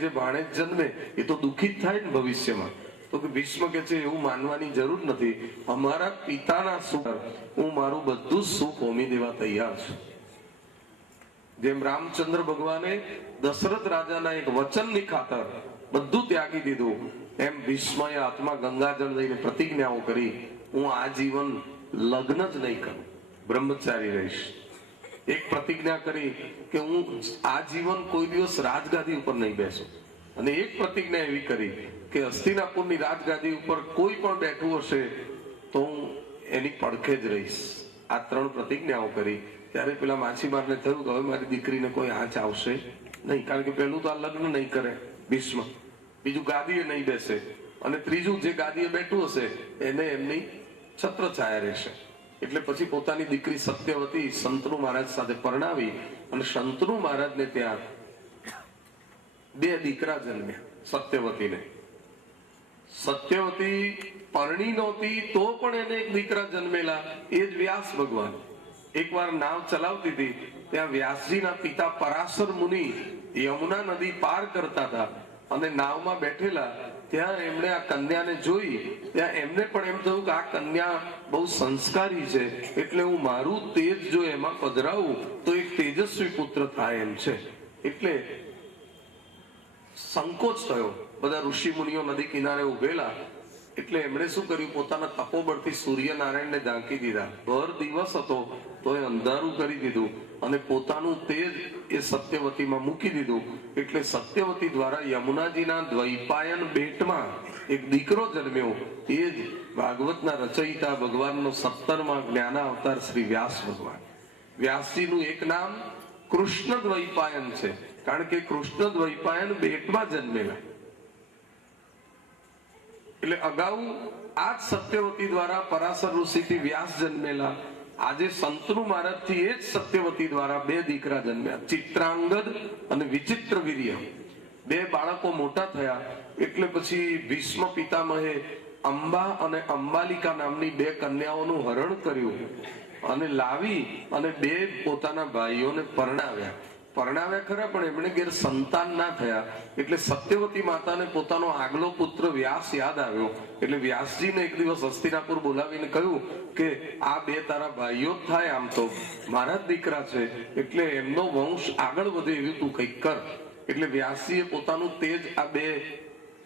જે ભાણેજ જન્મે એ તો દુઃખી જ થાય ને ભવિષ્યમાં. તો કે ભીષ્મ કે છે એવું માનવાની જરૂર નથી, અમારા પિતાના સુખ હું મારું બધું જ સુખ હોમી દેવા તૈયાર છું. જેમ રામચંદ્ર ભગવાને દશરથ રાજાના એક વચનની ખાતર બધું ત્યાગી દીધું, એમ ભીષ્મએ આત્મા ગંગાજળ લઈને પ્રતિજ્ઞાઓ કરી, હું આ જીવન લગ્ન જ નહીં કરું, બ્રહ્મચારી રહીશ. એક પ્રતિજ્ઞા કરી કે હું આ જીવન કોઈ દિવસ રાજગાદી ઉપર નહીં બેસું, અને એક પ્રતિજ્ઞા એવી કરી કે હસ્તિનાપુરની રાજગાદી ઉપર કોઈ પણ બેઠું હશે તો હું એની પડખે જ રહીશ. આ 3 પ્રતિજ્ઞાઓ કરી. ત્યારે પેલા માછીમારને થયું કે હવે મારી દીકરીને કોઈ આંચ આવશે નહીં, કારણ કે પેલું તો આ લગ્ન નહીં કરે ભીષ્મ, બીજું ગાદીએ નહીં બેસે, અને ત્રીજું જે ગાદીએ બેઠું હશે એને એમની છત્રછાયા રહેશે. એટલે પછી પોતાની દીકરી સત્યવતી શંતનુ મહારાજ સાથે પરણાવી, અને શંતનુ મહારાજને ત્યાં 2 દીકરા જન્મ્યા. સત્યવતીને, સત્યવતી પરણી નહોતી તો પણ એને એક દીકરા જન્મેલા, એ જ વ્યાસ ભગવાન. એકવાર નાવ ચલાવતી હતી, ત્યાં વ્યાસજીના પિતા પરાશર મુનિ યમુના નદી પાર કરતા હતા, અને નાવમાં બેઠેલા ત્યાં એમણે આ કન્યાને જોઈ. ત્યાં એમને પણ એમ થયું કે આ કન્યા બહુ સંસ્કારી છે, એટલે હું મારું તેજ જો એમાં પધરાવું તો એક તેજસ્વી પુત્ર થાય એમ છે. એટલે સંકોચ થયો. બધા ઋષિ મુનિઓ નદી કિનારે ઉભેલા, એટલે એમણે શું કર્યું, પોતાના તપોબળથી સૂર્યનારાયણને ઢાંકી દીધા. ભર દિવસ હતો તો એ અંધારું કરી દીધું, અને પોતાનું તેજ એ સત્યવતીમાં મૂકી દીધું. એટલે સત્યવતી દ્વારા યમુનાજીના દ્વૈપાયન બેટમાં એક દીકરો જન્મ્યો. એ જ ભાગવતના રચયિતા ભગવાનનો 17મા જ્ઞાના અવતાર શ્રી વ્યાસ ભગવાન. વ્યાસજીનું એક નામ કૃષ્ણ દ્વૈપાયન છે, કારણ કે કૃષ્ણ દ્વૈપાયન બેટમાં જન્મેલા. એટલે અગાઉ આ જ સત્યવતી દ્વારા પરાશર ઋષિથી વ્યાસ જન્મેલા. આજે શંતનુ મહારાજ થી એ જ સત્યવતી દ્વારા 2 દીકરા જન્મ્યા, ચિત્રાંગદ અને વિચિત્ર વીર્ય. 2 બાળકો મોટા થયા. એટલે પછી ભીષ્મ પિતામહે અંબા અને અંબાલિકા નામની 2 કન્યાઓનું હરણ કર્યું, અને લાવી અને 2 પોતાના ભાઈઓને પરણાવ્યા. ખરા, પણ એમણે ઘેર સંતાન ના થયા. એટલે સત્યવતી માતાને પોતાનો આગલો પુત્ર વ્યાસ યાદ આવ્યો. એટલે વ્યાસજીને એક દિવસ હસ્તિનાપુર બોલાવીને કહ્યું કે આ 2 તારા ભાઈઓ જ થાય, આમ તો મારા જ દીકરા છે, એટલે એમનો વંશ આગળ વધે એવું તું કંઈક કર. એટલે વ્યાસજીએ પોતાનું તેજ આ 2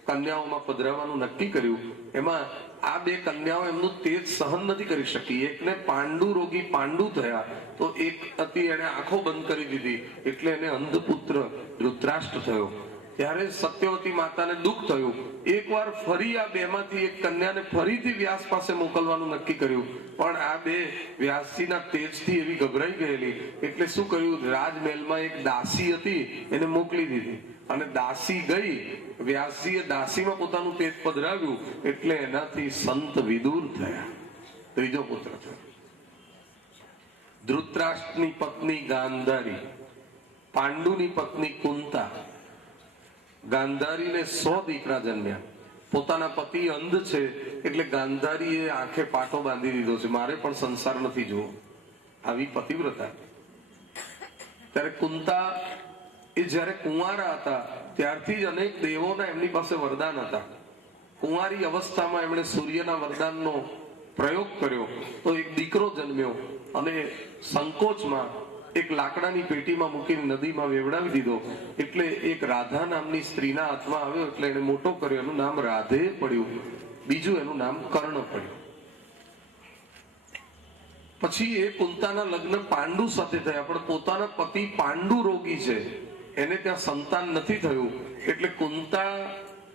કન્યાઓમાં પધરાવવાનું નક્કી કર્યું. એમાં આ 2 કન્યાઓ એમનું તેજ સહન નથી કરી શકી. એકને પાંડુ રોગી પાંડુ થયા, તો એક હતી એને આંખો બંધ કરી દીધી, એટલે એને અંધપુત્ર ધૃતરાષ્ટ્ર થયો. ત્યારે સત્યવતી માતાને દુઃખ થયું. એકવાર ફરી આ 2 માંથી એક કન્યાને ફરીથી વ્યાસ પાસે મોકલવાનું નક્કી કર્યું, પણ આ 2 વ્યાસજીના તેજથી એવી ગભરાઈ ગયેલી. એટલે શું કર્યું, રાજમહેલમાં એક દાસી હતી એને મોકલી દીધી, અને દાસી ગઈ. વ્યાસજીએ દાસીમાં પોતાનું તેજ પધરાવ્યું, એટલે એનાથી સંત વિદુર થયા, 3જો પુત્ર થયો. ધૃતરાષ્ટ્રની પત્ની ગાંધારી, પાંડુની પત્ની કુંતા. ગાંધારીને 100 દીકરા જન્મ્યા. પોતાના પતિ અંધ છે, એટલે ગાંધારીએ આંખે પાટો બાંધી દીધો છે, મારે પણ સંસાર નથી જોવો, આવી પતિવ્રતા. ત્યારે કુંતા એ જયારે કુંવારા હતા ત્યારથી જ અનેક દેવોના એમની પાસે વરદાન હતા. કુંવારી અવસ્થામાં એમણે સૂર્યના વરદાનનો પ્રયોગ કર્યો, તો એક દીકરો જન્મ્યો, અને સંકોચમાં એક લાકડાની પેટીમાં મૂકીને નદીમાં વેવડાવી દીધો. એટલે એક રાધા નામની સ્ત્રીના હાથમાં આવ્યો, એટલે એને મોટો કર્યો. એનું નામ રાધે પડ્યું. બીજું એનું નામ કર્ણ પડ્યું. પછી એ કુંતાના લગ્ન પાંડુ સાથે થયા, પણ પોતાના પતિ પાંડુ રોગી છે, એને ત્યાં સંતાન નથી થયું. એટલે કુંતા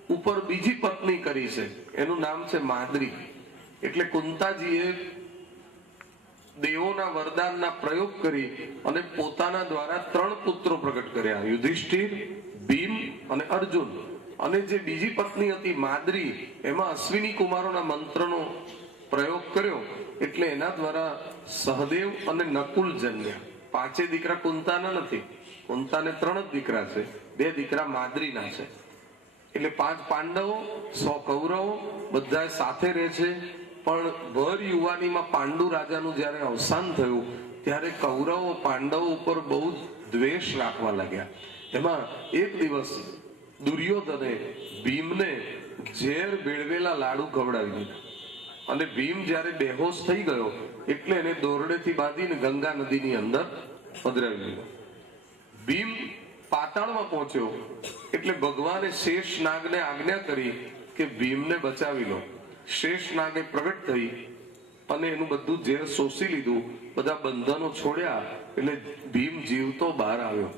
ઉપર બીજી પત્ની કરી છે, એનું નામ છે માદ્રી. એટલે કુંતાજીએ દેવોના વરદાનના પ્રયોગ કરી અને પોતાના દ્વારા 3 પુત્રો પ્રગટ કર્યા, યુધિષ્ઠિર, ભીમ અને અર્જુન. અને જે બીજી પત્ની હતી માદ્રી, એમાં અશ્વિની કુમારોના મંત્રનો પ્રયોગ કર્યો, એટલે એના દ્વારા સહદેવ અને નકુલ જન્મ્યા. 5 દીકરા કુંતાના નથી, કુંતાને 3 જ દીકરા છે, 2 દીકરા માદ્રીના છે. એટલે 5 પાંડવો, 100 કૌરવો, બધા સાથે રહે છે. પણ ભર યુવાનીમાં પાંડુ રાજાનું જયારે અવસાન થયું, ત્યારે કૌરવો પાંડવો ઉપર બહુ દ્વેષ રાખવા લાગ્યા. એમાં એક દિવસ દુર્યોધને ભીમને ઝેર ભેળવેલા લાડુ ખવડાવી દીધા અને ભીમ જ્યારે બેહોશ થઈ ગયો એટલે એને દોરડેથી બાંધીને ગંગા નદીની અંદર પધરાવી દીધો. ભીમ પાતાળમાં પહોંચ્યો એટલે ભગવાને શેષ નાગને આજ્ઞા કરી કે ભીમને બચાવી લો. શેષ નાગે પ્રગટ થઈ અને એનું બધું ઝેર શોષી લીધું, બધા બંધનો છોડ્યા એટલે ભીમ જીવતો બહાર આવ્યો.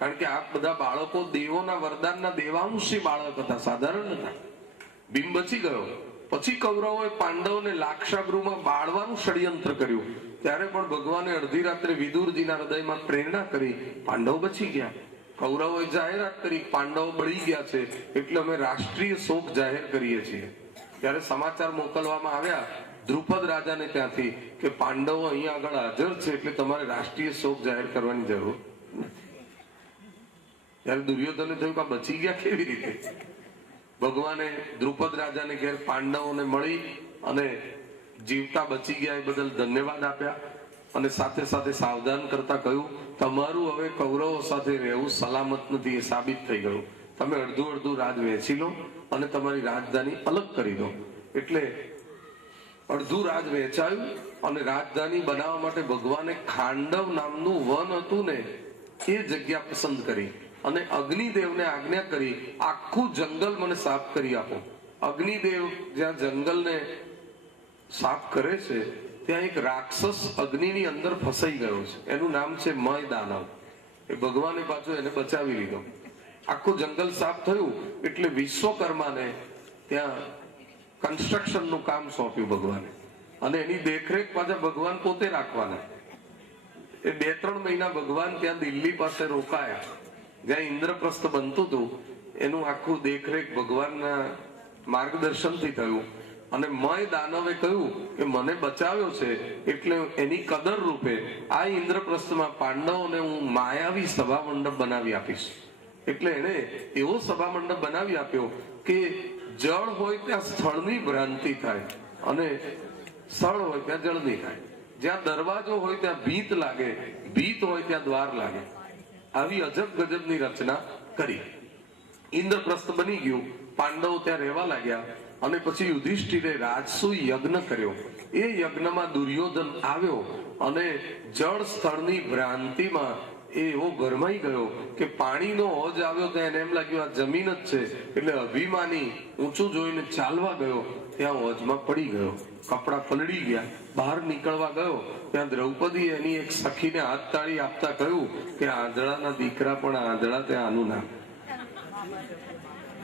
કારણ કે આ બધા બાળકો દેવોના વરદાનના દેવાંશી બાળક હતા, સાધારણ હતા. ભીમ બચી ગયો. પછી કૌરવોએ પાંડવોને લાક્ષાગૃહમાં બાળવાનું ષડયંત્ર કર્યું. ત્યારે પણ ભગવાને અડધી રાત્રે વિદુરજીના હૃદયમાં પ્રેરણા કરી, પાંડવ બચી ગયા. કૌરવોએ જાહેરાત કરી પાંડવો બળી ગયા છે એટલે અમે રાષ્ટ્રીય શોક જાહેર કરીએ છીએ. ત્યારે સમાચાર મોકલવામાં આવ્યા દ્રુપદ રાજાને ત્યાંથી કે પાંડવો અહીંયા આગળ હાજર છે એટલે તમારે રાષ્ટ્રીય શોક જાહેર કરવાની જરૂર. ત્યારે દુર્યોધને થયું કે બચી ગયા કેવી રીતે? ભગવાને દ્રુપદ રાજાને ઘેર પાંડવોને મળી અને જીવતા બચી ગયા એ બદલ ધન્યવાદ આપ્યા અને સાથે સાથે સાવધાન કરતા કહ્યું, તમારું હવે કૌરવો સાથે રહેવું સલામત નથી, એ સાબિત થઈ ગયું. તમે અડધું અડધું રાજ વહેંચી લો અને તમારી રાજધાની અલગ કરી દો. એટલે અડધું રાજ વહેંચાયું અને રાજધાની બનાવવા માટે ભગવાને ખાંડવ નામનું વન હતું ને એ જગ્યા પસંદ કરી અને અગ્નિદેવને આજ્ઞા કરી આખું જંગલ મને સાફ કરી આપો. અગ્નિદેવ જ્યાં જંગલને સાફ કરે છે ત્યાં એક રાક્ષસ અગ્નિની અંદર ફસાઈ ગયો છે, એનું નામ છે મય દાનવ. એ ભગવાને પાછો એને બચાવી લીધો. આખું જંગલ સાફ થયું એટલે વિશ્વકર્માને ત્યાં કન્સ્ટ્રક્શનનું કામ સોંપ્યું ભગવાને અને એની દેખરેખ પાછા ભગવાન પોતે રાખવાના. એ 2-3 મહિના ભગવાન ત્યાં દિલ્હી પાસે રોકાયા, જ્યાં ઇન્દ્રપ્રસ્થ બનતું હતું. એનું આખું દેખરેખ ભગવાનના માર્ગદર્શનથી થયું અને મય દાનવે કહ્યું કે મને બચાવ્યો છે એટલે એની કદર રૂપે આ ઇન્દ્રપ્રસ્થમાં પાંડવોને હું માયાવી સભા મંડપ બનાવી આપીશ. એટલે એને એવો સભા મંડપ બનાવી આપ્યો કે જળ હોય ત્યાં સ્થળની ભ્રાંતિ થાય અને સ્થળ હોય ત્યાં જળની થાય. જ્યાં દરવાજો હોય ત્યાં ભીત લાગે, ભીત હોય ત્યાં દ્વાર લાગે. આવી અજબ ગજબની રચના કરી. ઇન્દ્રપ્રસ્થ બની ગયું, પાંડવો ત્યાં રહેવા લાગ્યા અને પછી યુધિષ્ઠિરે રાજસુ યજ્ઞ કર્યો. એ યજ્ઞમાં દુર્યોધન આવ્યો અને જળ સ્થળની ભ્રાંતિમાં એવો ગરમાઈ ગયો કે પાણીનો હોજ આવ્યો ત્યાં એને એમ લાગ્યું આ જમીન જ છે. એટલે અભિમાની ઊંચું જોઈને ચાલવા ગયો, ત્યાં હોજમાં પડી ગયો, કપડા પલળી ગયા. બહાર નીકળવા ગયો ત્યાં દ્રૌપદી એની એક સખીને હાથ તાળી આપતા કહ્યું કે આંધળાના દીકરા પણ આંધળા, ત્યાં આનું નામ.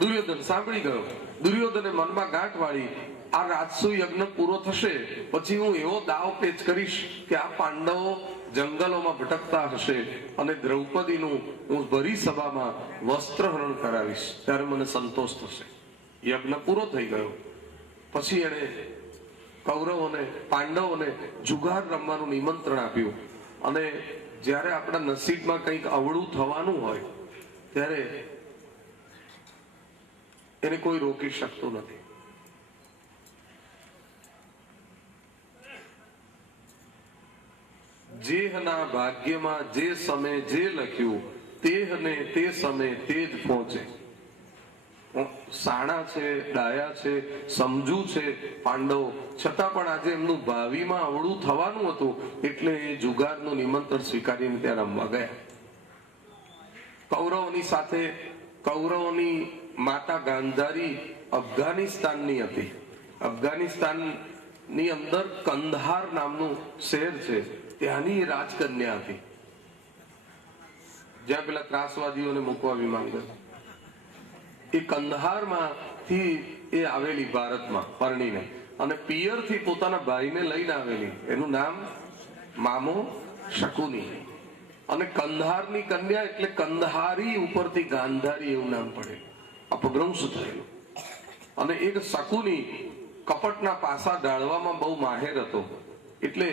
દુર્યોધન સાંભળી ગયો. દુર્યોધને મનમાં ગાંઠ વાળી, આ રાજસુ યજ્ઞ પૂરો થશે પછી હું એવો દાવ પેચ કરીશ કે આ પાંડવો જંગલોમાં ભટકતા હશે અને દ્રૌપદીનું હું ભરી સભામાં વસ્ત્રહરણ કરાવીશ, ત્યારે મને સંતોષ થશે. યજ્ઞ પૂરો થઈ ગયો. પછી એને કૌરવોને પાંડવોને જુગાર રમવાનું નિમંત્રણ આપ્યું અને જ્યારે આપણા નસીબમાં કંઈક અવળું થવાનું હોય ત્યારે એને કોઈ રોકી શકતું નથી. જેહના ભાગ્યમાં જે સમય જે લખ્યું તેહને તે સમય તે જ પહોંચે. સાણા છે, ડાયા છે, સમજુ છે પાંડવો, છતાં પણ આજે એમનું ભાવિમાં અવળું થવાનું હતું એટલે એ જુગારનું નિમંત્રણ સ્વીકારીને ત્યાં રમવા ગયા. કૌરવોની સાથે કૌરવોની માતા ગાંધારી અફઘાનિસ્તાનની હતી. અફઘાનિસ્તાનની અંદર કંદહાર નામનું શહેર છે, ત્યાંની રાજકન્યા હતી, જ્યાં પેલા ત્રાસવાદીઓને મૂકવા વિમાન ગયું. એ કંદહારમાંથી એ આવેલી ભારતમાં પરણીને અને પિયરથી પોતાના ભાઈને લઈને આવેલી. એનું નામ મામો શકુની. અને કંદહારની કન્યા એટલે કંદહારી ઉપરથી ગાંધારી એવું નામ પડે, અપભ્રંશ થયેલું. અને એક શકુની કપટના પાસા ઢાળવામાં બહુ માહેર હતો. એટલે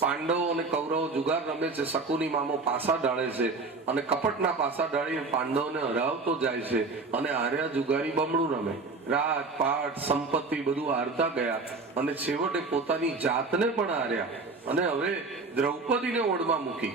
પાંડવો અને કૌરવો જુગાર રમે છે, શકુની મામો પાસા ઢાળે છે અને કપટના પાસા ઢાળીને પાંડવોને હરાવતો જાય છે અને હાર્યા જુગારી બમણું રમે. રાજ પાટ સંપત્તિ બધું હારતા ગયા અને છેવટે પોતાની જાતને પણ હાર્યા અને હવે દ્રૌપદીને ઓળમાં મૂકી.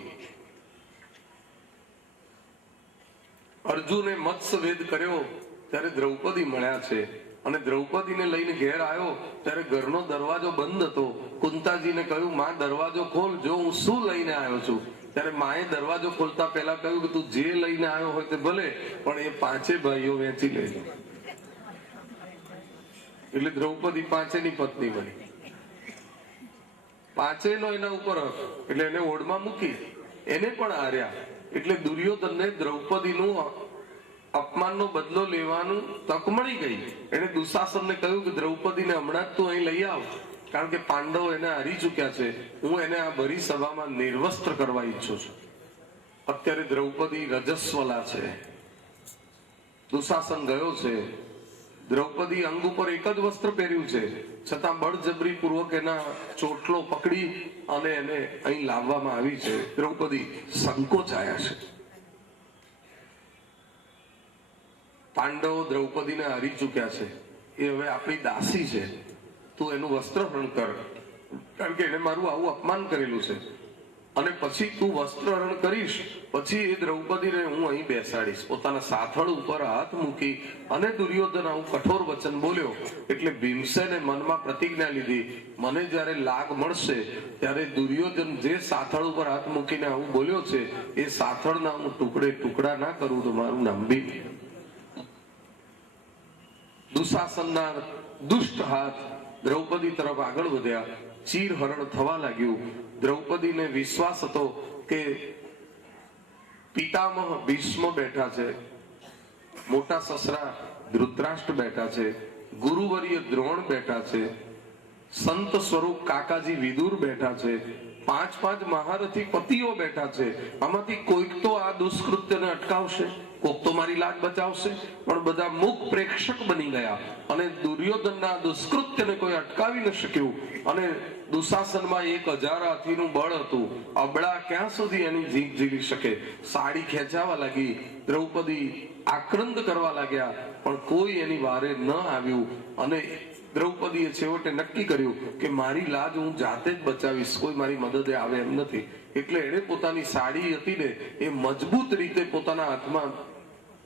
અર્જુને મત્સ્યવેદ કર્યો ત્યારે દ્રૌપદી મળ્યા છે અને દ્રૌપદીને લઈને ઘેર આવ્યો ત્યારે ઘરનો દરવાજો બંધ હતો. કુંતાજીને કહ્યું, માં દરવાજો ખોલ, જો હું શું લઈને આવ્યો છું. ત્યારે માએ દરવાજો ખોલતા પહેલા કહ્યું કે તું જે લઈને આવ્યો હોય તે ભલે, પણ એ પાંચે ભાઈઓ વેચી લેજો. એટલે દ્રૌપદી પાંચેની પત્ની બની. પાંચેયનો એના ઉપર હક, એટલે એને ઓઢમાં મૂકી, એને પણ હાર્યા. એટલે દુર્યોધનને દ્રૌપદીનું અપમાનનો બદલો લેવાનું તક મળી ગઈ. એને દુશાસનને કહ્યું કે દ્રૌપદીને હમણાં જ તું અહીં લઈ આવ, કારણ કે પાંડવો એને હારી ચુક્યા છે. હું એને આ ભરી સભામાં નિર્વસ્ત્ર કરવા ઈચ્છું છું. અત્યારે દ્રૌપદી રજસ્વલા છે. દુશાસન ગયો છે. દ્રૌપદી અંગ ઉપર એક જ વસ્ત્ર પહેર્યું છે, છતાં બળજબરી પૂર્વક એના ચોટલો પકડી અને એને અહીં લાવવામાં આવી છે. દ્રૌપદી સંકોચાયા છે. પાંડવો દ્રૌપદીને હારી ચુક્યા છે. એ હવે આપણી દાસી છે. તું એનું વસ્ત્રહરણ કર, કારણ કે એને મારું આવું અપમાન કરેલું છે. અને પછી તું વસ્ત્રહરણ કરીશ, પછી એ દ્રૌપદીને હું અહીં બેસાડીશ. પોતાના સાથળ ઉપર હાથ મૂકી અને દુર્યોધન આવું કઠોર વચન બોલ્યો. એટલે ભીમસેને મનમાં પ્રતિજ્ઞા લીધી, મને જયારે લાગ મળશે ત્યારે દુર્યોધન જે સાથળ ઉપર હાથ મૂકીને આવું બોલ્યો છે એ સાથળના હું ટુકડે ટુકડા ના કરું તો મારું નામ ભીમ. દુશાસનના દુષ્ટ હાથ દ્રૌપદી તરફ આગળ વધ્યા. ચીરહરણ થવા લાગ્યું. દ્રૌપદીને વિશ્વાસ હતો કે પિતામહ ભીષ્મ બેઠા છે, મોટા સસરા ધૃતરાષ્ટ્ર બેઠા છે, ગુરુવર્ય દ્રોણ બેઠા છે, સંત સ્વરૂપ કાકાજી વિદુર બેઠા છે, પાંચ મહારથી પતિઓ બેઠા છે. આમાંથી કોઈક તો આ દુષ્કૃત્યને અટકાવશે, કોક તો મારી લાજ બચાવશે. પણ બધા મુખ પ્રેક્ષક બની ગયા અને દુર્યોધનના દુષ્કૃત્યને કોઈ અટકાવી ન શક્યું. અને દુશાસનમાં 1000 હાથીનું બળ હતું. અબળા ક્યાં સુધી એની જીભ ઝીલી શકે? સાડી ખેંચાવા લાગી, દ્રૌપદી આક્રંદ કરવા લાગ્યા, પણ કોઈ એની વારે ન આવ્યું. અને દ્રૌપદીએ છેવટે નક્કી કર્યું કે મારી લાજ હું જાતે જ બચાવીશ, કોઈ મારી મદદે આવે એમ નથી. એટલે એણે પોતાની સાડી હતી ને એ મજબૂત રીતે પોતાના હાથમાં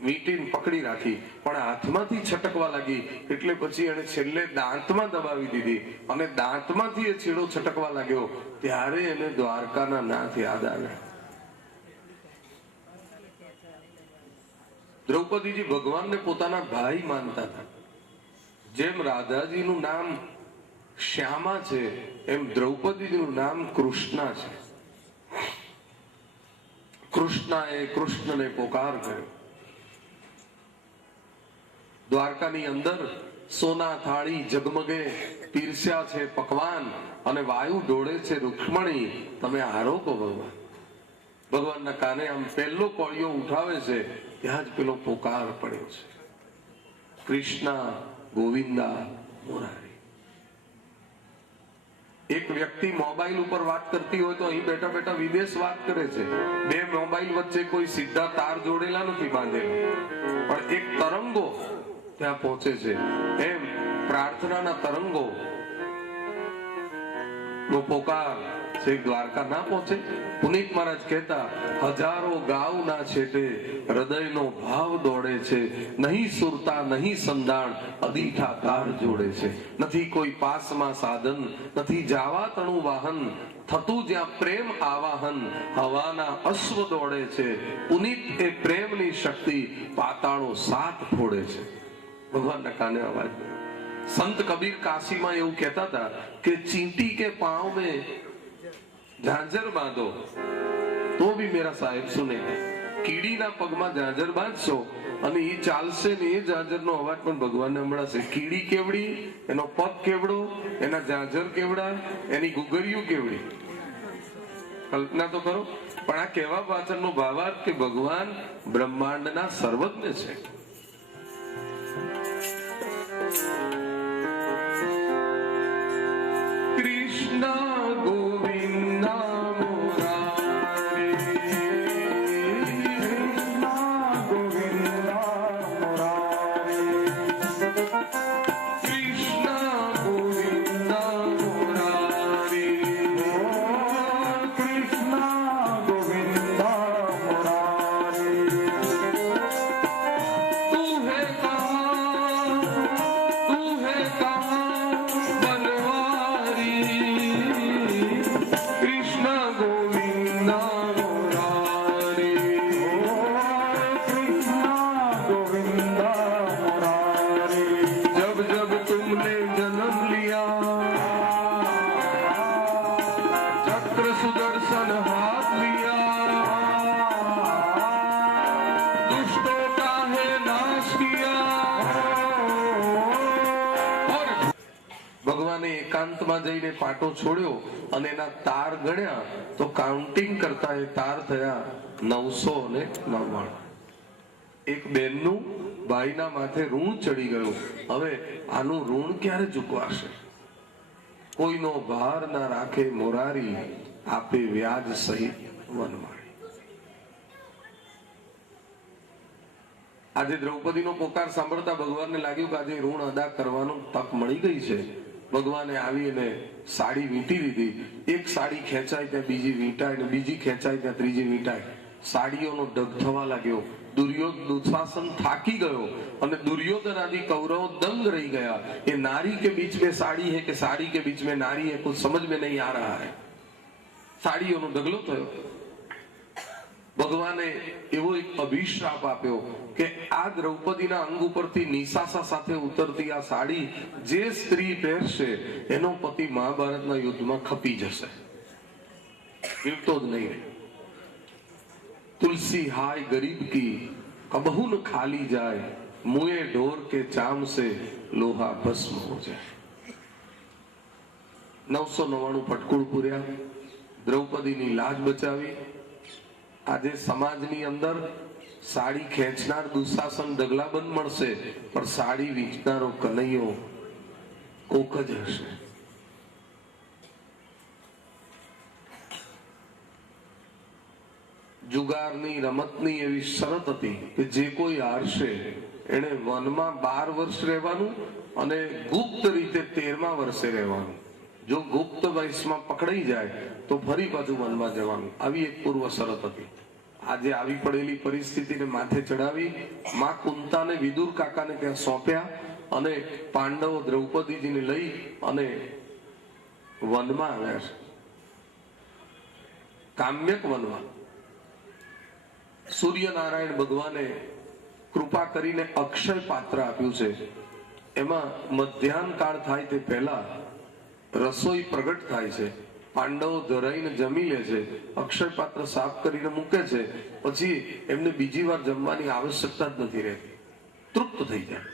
વીંટીને પકડી રાખી, પણ હાથમાંથી છટકવા લાગી. એટલે પછી એને છેલ્લે દાંતમાં દબાવી દીધી અને દાંતમાંથી એ છેડો છટકવા લાગ્યો. ત્યારે એને દ્વારકાના નાથ યાદ આવ્યા. દ્રૌપદીજી ભગવાનને પોતાના ભાઈ માનતા હતા. જેમ રાધાજીનું નામ શ્યામા છે એમ દ્રૌપદીનું નામ કૃષ્ણા છે. કૃષ્ણાએ કૃષ્ણને પોકાર કર્યો. દ્વારકાની અંદર સોના થાળી ઝગમગે પીરસ્યા છે પકવાન અને વાયુ ઢોળે છે રૂક્ષ્મણી, તમે આરોગો ભગવાન. ભગવાનના કાને આમ પહેલો કોળિયો ઉઠાવે છે ત્યાં જ પેલો પોકાર પડ્યો છે, કૃષ્ણા ગોવિંદા મોરારી. એક વ્યક્તિ મોબાઈલ ઉપર વાત કરતી હોય તો અહીં બેઠા બેઠા વિદેશ વાત કરે છે. બે મોબાઈલ વચ્ચે કોઈ સીધા તાર જોડેલા નથી બાંધેલા, પણ એક તરંગો ત્યાં પહોંચે છે. એમ પ્રાર્થનાના તરંગો નો પોકાર છે દ્વારકા ના પહોંચે. પુનિત મહારાજ કહેતા, હજારો ગાવના છેટે હૃદયનો ભાવ દોડે છે, નહીં સુરતા નહીં સંદાણ અદીઠા તાર જોડે છે. નથી કોઈ પાસમાં સાધન, નથી જાવા તણું વાહન, થતું જ્યાં પ્રેમ આવાહન હવાના અશ્વ દોડે છે. પુનિત એ પ્રેમની શક્તિ પાતાળો સાત ફોડે છે. ભગવાનના કાને અવાજ. સંત કબીર કાશીમાં એવું કહેતા હતા કે ચીંટી કે પાँव में ઝાંઝર બાંધો તો ભી મેરા સાહેબ સુનેગા. કીડીના પગમાં ઝાંઝર બાંધશો અને એ ચાલશે ને એ ઝાંઝરનો અવાજ પણ ભગવાનને સંભળાશે. કીડી કેવડી, એનો પગ કેવડો, એના ઝાંઝર કેવડા, એની ગુગરિયું કેવડી. કલ્પના તો કરો. પણ આ કહેવા પાછળનો ભાવાર્થ કે ભગવાન બ્રહ્માંડના સર્વજ્ઞ છે. કૃષ્ણ ગોવિંદ મુરારી, કૃષ્ણ ગોવિંદ મુરારી, કૃષ્ણ ગોવિંદ મુરારી, કૃષ્ણ ગોવિંદ મુરારી. એકાંતમાં જઈને પાટો છોડ્યો અને એના તાર ગણ્યા તો કાઉન્ટિંગ કરતા એ તાર થયા 999. એક બેનનું ભાઈના માથે ઋણ ચડી ગયું. હવે આનું ઋણ ક્યારે ચૂકવાશે? કોઈનો ભાર ના રાખે મોરારી, આપે વ્યાજ સહિત વનમાળી. આજે દ્રૌપદીનો પોકાર સાંભળતા ભગવાનને લાગ્યું કે આજે ઋણ અદા કરવાનો તક મળી ગઈ છે. ભગવાને આવીને સાડી વીંટી દીધી. એક સાડી ખેંચાય ત્યાં બીજી વીંટાય, ને બીજી ખેંચાય ત્યાં ત્રીજી વીંટાય. સાડીઓનો ઢગ થવા લાગ્યો. દુશાસન થાકી ગયો અને દુર્योधन आदि कौरव दंग रह गया. ये नारी के बीच में साड़ी है कि साड़ी के बीच में नारी है, कुछ समझ में नहीं आ रहा है. સાડીઓનો ઢગલો થયો. ભગવાને એવો એક અભિશ્રાપ આપ્યો કે આ દ્રૌપદીના અંગ ઉપરથી નિશાસા સાથે ઉતરતી આ સાડી જે સ્ત્રી પહેરશે એનો પતિ મહાભારતના યુદ્ધમાં ખપી જશે, જીવતો જ નહીં રહે. तुलसी हाय गरीब की कबहू न खाली जाए, मुए ढोर के चाम से लोहा भस्म हो जाए. 999 ફટકુડ પૂર્યા, દ્રૌપદીની લાજ બચાવી. આજે સમાજની અંદર સાડી ખેંચનાર દુશાસન ઢગલાબંધ મળશે, પણ સાડી વીંચનારો કનૈયો કોક જ હશે. જુગારની રમતની એવી શરત હતી કે જે કોઈ હારશે એને વનમાં 12 વર્ષ રહેવાનું અને ગુપ્ત રીતે 13મા વર્ષે રહેવાનું. જો ગુપ્ત વયસમાં પકડાઈ જાય તો ફરી પાછું વનમાં જવાનું. આવી એક પૂર્વ શરત હતી. આજે આવી પડેલી પરિસ્થિતિને માથે ચડાવી માં કુંતાને વિદુર કાકાને ત્યાં સોંપ્યા અને પાંડવો દ્રૌપદીજીને લઈ અને વનમાં આવ્યા છે, કામ્યક વનમાં. સૂર્યનારાયણ ભગવાને કૃપા કરીને અક્ષય પાત્ર આપ્યું છે. એમાં મધ્યાહન કાળ થાય તે પહેલા રસોઈ પ્રગટ થાય છે. પાંડવો ધરાઈને જમી લે છે, અક્ષય પાત્ર સાફ કરીને મૂકે છે, પછી એમને બીજી વાર જમવાની આવશ્યકતા જ નથી રહેતી, તૃપ્ત થઈ જાય.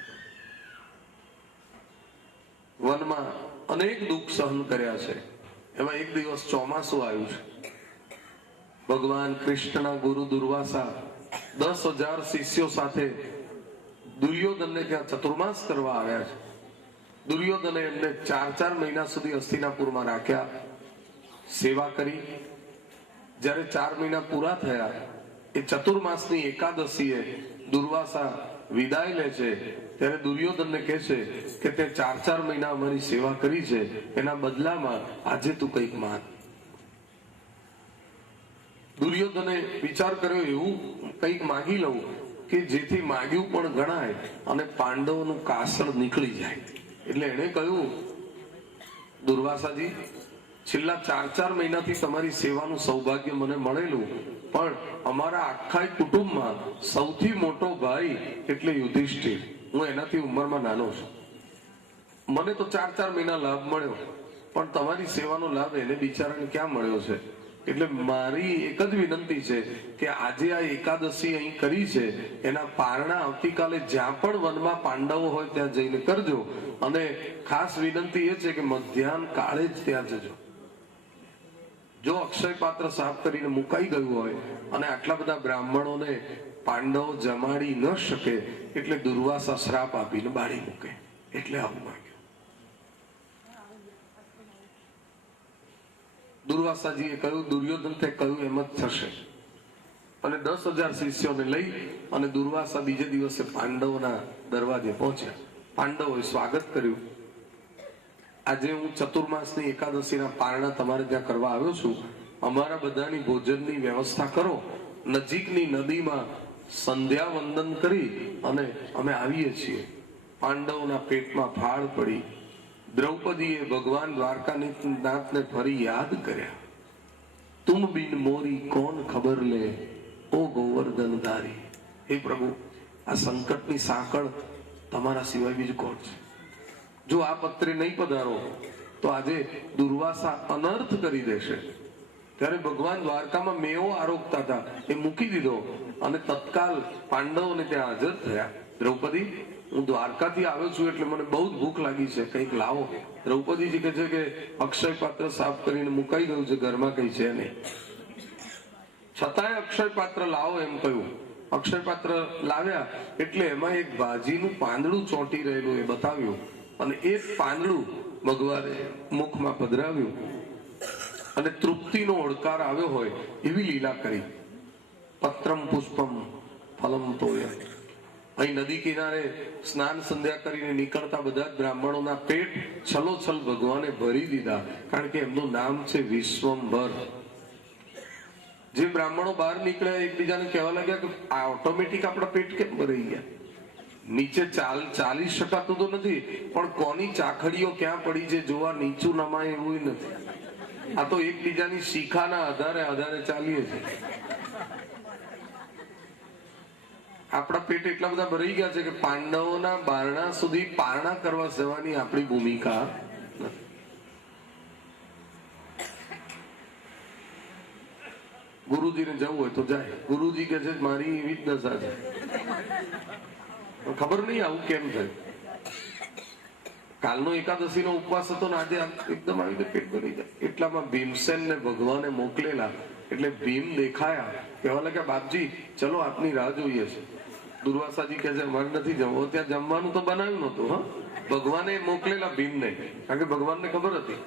વનમાં અનેક દુઃખ સહન કર્યા છે. એમાં એક દિવસ ચોમાસું આવ્યું છે. ભગવાન કૃષ્ણના ગુરુ દુર્વાસા 10,000 શિષ્યો સાથે દુર્યોધનને ત્યાં ચતુર્માસ કરવા આવ્યા છે. દુર્યોધને એમને 4 મહિના સુધી હસ્તિનાપુરમાં રાખ્યા, સેવા કરી. જ્યારે 4 મહિના પૂરા થયા એ ચતુર્માસની એકાદશીએ દુર્વાસા વિદાય લે છે, ત્યારે દુર્યોધનને કહે છે કે તે 4 મહિના અમારી સેવા કરી છે, એના બદલામાં આજે તું કંઈક માંગ. દુર્યોધને વિચાર કર્યો એવું કંઈક માંગી લઉં કે જેથી માંગ્યું પણ ગણાય અને પાંડવોનું કાસળ નીકળી જાય. એટલે એને કહ્યું, દુર્વાસાજી, છેલ્લા 4 મહિનાથી તમારી સેવાનું સૌભાગ્ય મને મળેલું, પણ અમારા આખા કુટુંબમાં સૌથી મોટો ભાઈ એટલે યુધિષ્ઠિર. હું એનાથી ઉંમરમાં નાનો છું. મને તો 4 મહિના લાભ મળ્યો, પણ તમારી સેવાનો લાભ એને બિચારાને ક્યાં મળ્યો છે? એટલે મારી એક જ વિનંતી છે કે આજે આ એકાદશી અહીં કરી છે, એના પારણા આવતીકાલે જ્યાં પણ વનમાં પાંડવો હોય ત્યાં જઈને કરજો. અને ખાસ વિનંતી એ છે કે મધ્યાહન કાળે જ ત્યાં જજો. જો અક્ષય પાત્ર સાફ કરીને મુકાઈ ગયું હોય અને આટલા બધા બ્રાહ્મણોને પાંડવો જમાડી ન શકે એટલે દુર્વાસા શ્રાપ આપીને બાળી મૂકે. એટલે આવું માંગ્યું. દુર્વાસાજીએ કહ્યું, દુર્યોધન તે કહ્યું એમ જ થશે. અને 10,000 શિષ્યોને લઈ અને દુર્વાસા બીજે દિવસે પાંડવોના દરવાજે પહોંચ્યા. પાંડવોએ સ્વાગત કર્યું. આજે હું ચતુર્માસની એકાદશીના પારણા તમારે ત્યાં કરવા આવ્યો છું. અમારા બધાની ભોજનની વ્યવસ્થા કરો. નજીકની નદીમાં સંધ્યા વંદન કરી અને અમે આવીએ છીએ. પાંડવોના પેટમાં ફાળ પડી. દ્રૌપદીએ ભગવાન દ્વારકાનાથને ફરી યાદ કર્યા. તુમ બિન મોરી કોણ ખબર લે, ઓ ગોવર્ધન ધારી. હે પ્રભુ, આ સંકટની સાંકળ તમારા સિવાય બીજું કોણ છે? જો આ પત્રે નહીં પધારો તો આજે દુર્વાસા અનર્થ કરી દેશે. ત્યારે ભગવાન દ્વારકામાં મેવો આરોગતા હતા, એ મૂકી દીધો અને તત્કાલ પાંડવોને ત્યાં હાજર થયા. દ્રૌપદી, હું દ્વારકાથી આવ્યો છું એટલે મને બહુ જ ભૂખ લાગી છે, કંઈક લાવો. દ્રૌપદીજી કહે છે કે અક્ષય પાત્ર સાફ કરીને મુકાઈ ગયું છે, ઘરમાં કઈ છે નહીં. છતાંય અક્ષય પાત્ર લાવો એમ કહ્યું. અક્ષય પાત્ર લાવ્યા એટલે એમાં એક ભાજીનું પાંદડું ચોંટી રહેલું એ બતાવ્યું, અને એ પાંદડું ભગવાને મુખમાં પધરાવ્યું અને તૃપ્તિનો ઓળકાર આવ્યો હોય એવી લીલા કરી. પત્રમ પુષ્પમ ફલમ તોય. અહીં નદી કિનારે સ્નાન સંધ્યા કરીને નીકળતા બધા જ બ્રાહ્મણોના પેટ છલોછલ ભગવાને ભરી દીધા, કારણ કે એમનું નામ છે વિશ્વંભર. જે બ્રાહ્મણો બહાર નીકળ્યા એકબીજાને કહેવા લાગ્યા કે આ ઓટોમેટિક આપણા પેટ કેમ ભરાઈ ગયા? નીચે ચાલી શકાતું તો નથી, પણ કોની ચાખડીઓ ક્યાં પડી છે જોવા નીચું નમાય એવું નથી. આ તો એકબીજાની શિખાના આધારે ચાલીએ છે. આપણા પેટ એટલા બધા ભરાઈ ગયા છે કે પાંડવોના બારણા સુધી પારણા કરવા જવાની આપણી ભૂમિકા નથી. ગુરુજીને જવું હોય તો જાય. ગુરુજી કે છે મારી એવી જ દશા છે. ખબર નહીં આવું કેમ થયું. કાલનો એકાદશી નો ઉપવાસ હતો ને આજે એકદમ આવી રીતે પેટ ભરી જાય. એટલામાં ભીમસેન ને ભગવાને મોકલેલા એટલે ભીમ દેખાયા, કહેવા લાગ્યા બાપજી ચલો આપની રાહ જોઈએ છે. દુર્વાસાજી કહે છે અમારે નથી જવું. ત્યાં જમવાનું તો બનાવ્યું નતું. હા, ભગવાને મોકલેલા ભીમને, કારણ કે ભગવાનને ખબર હતી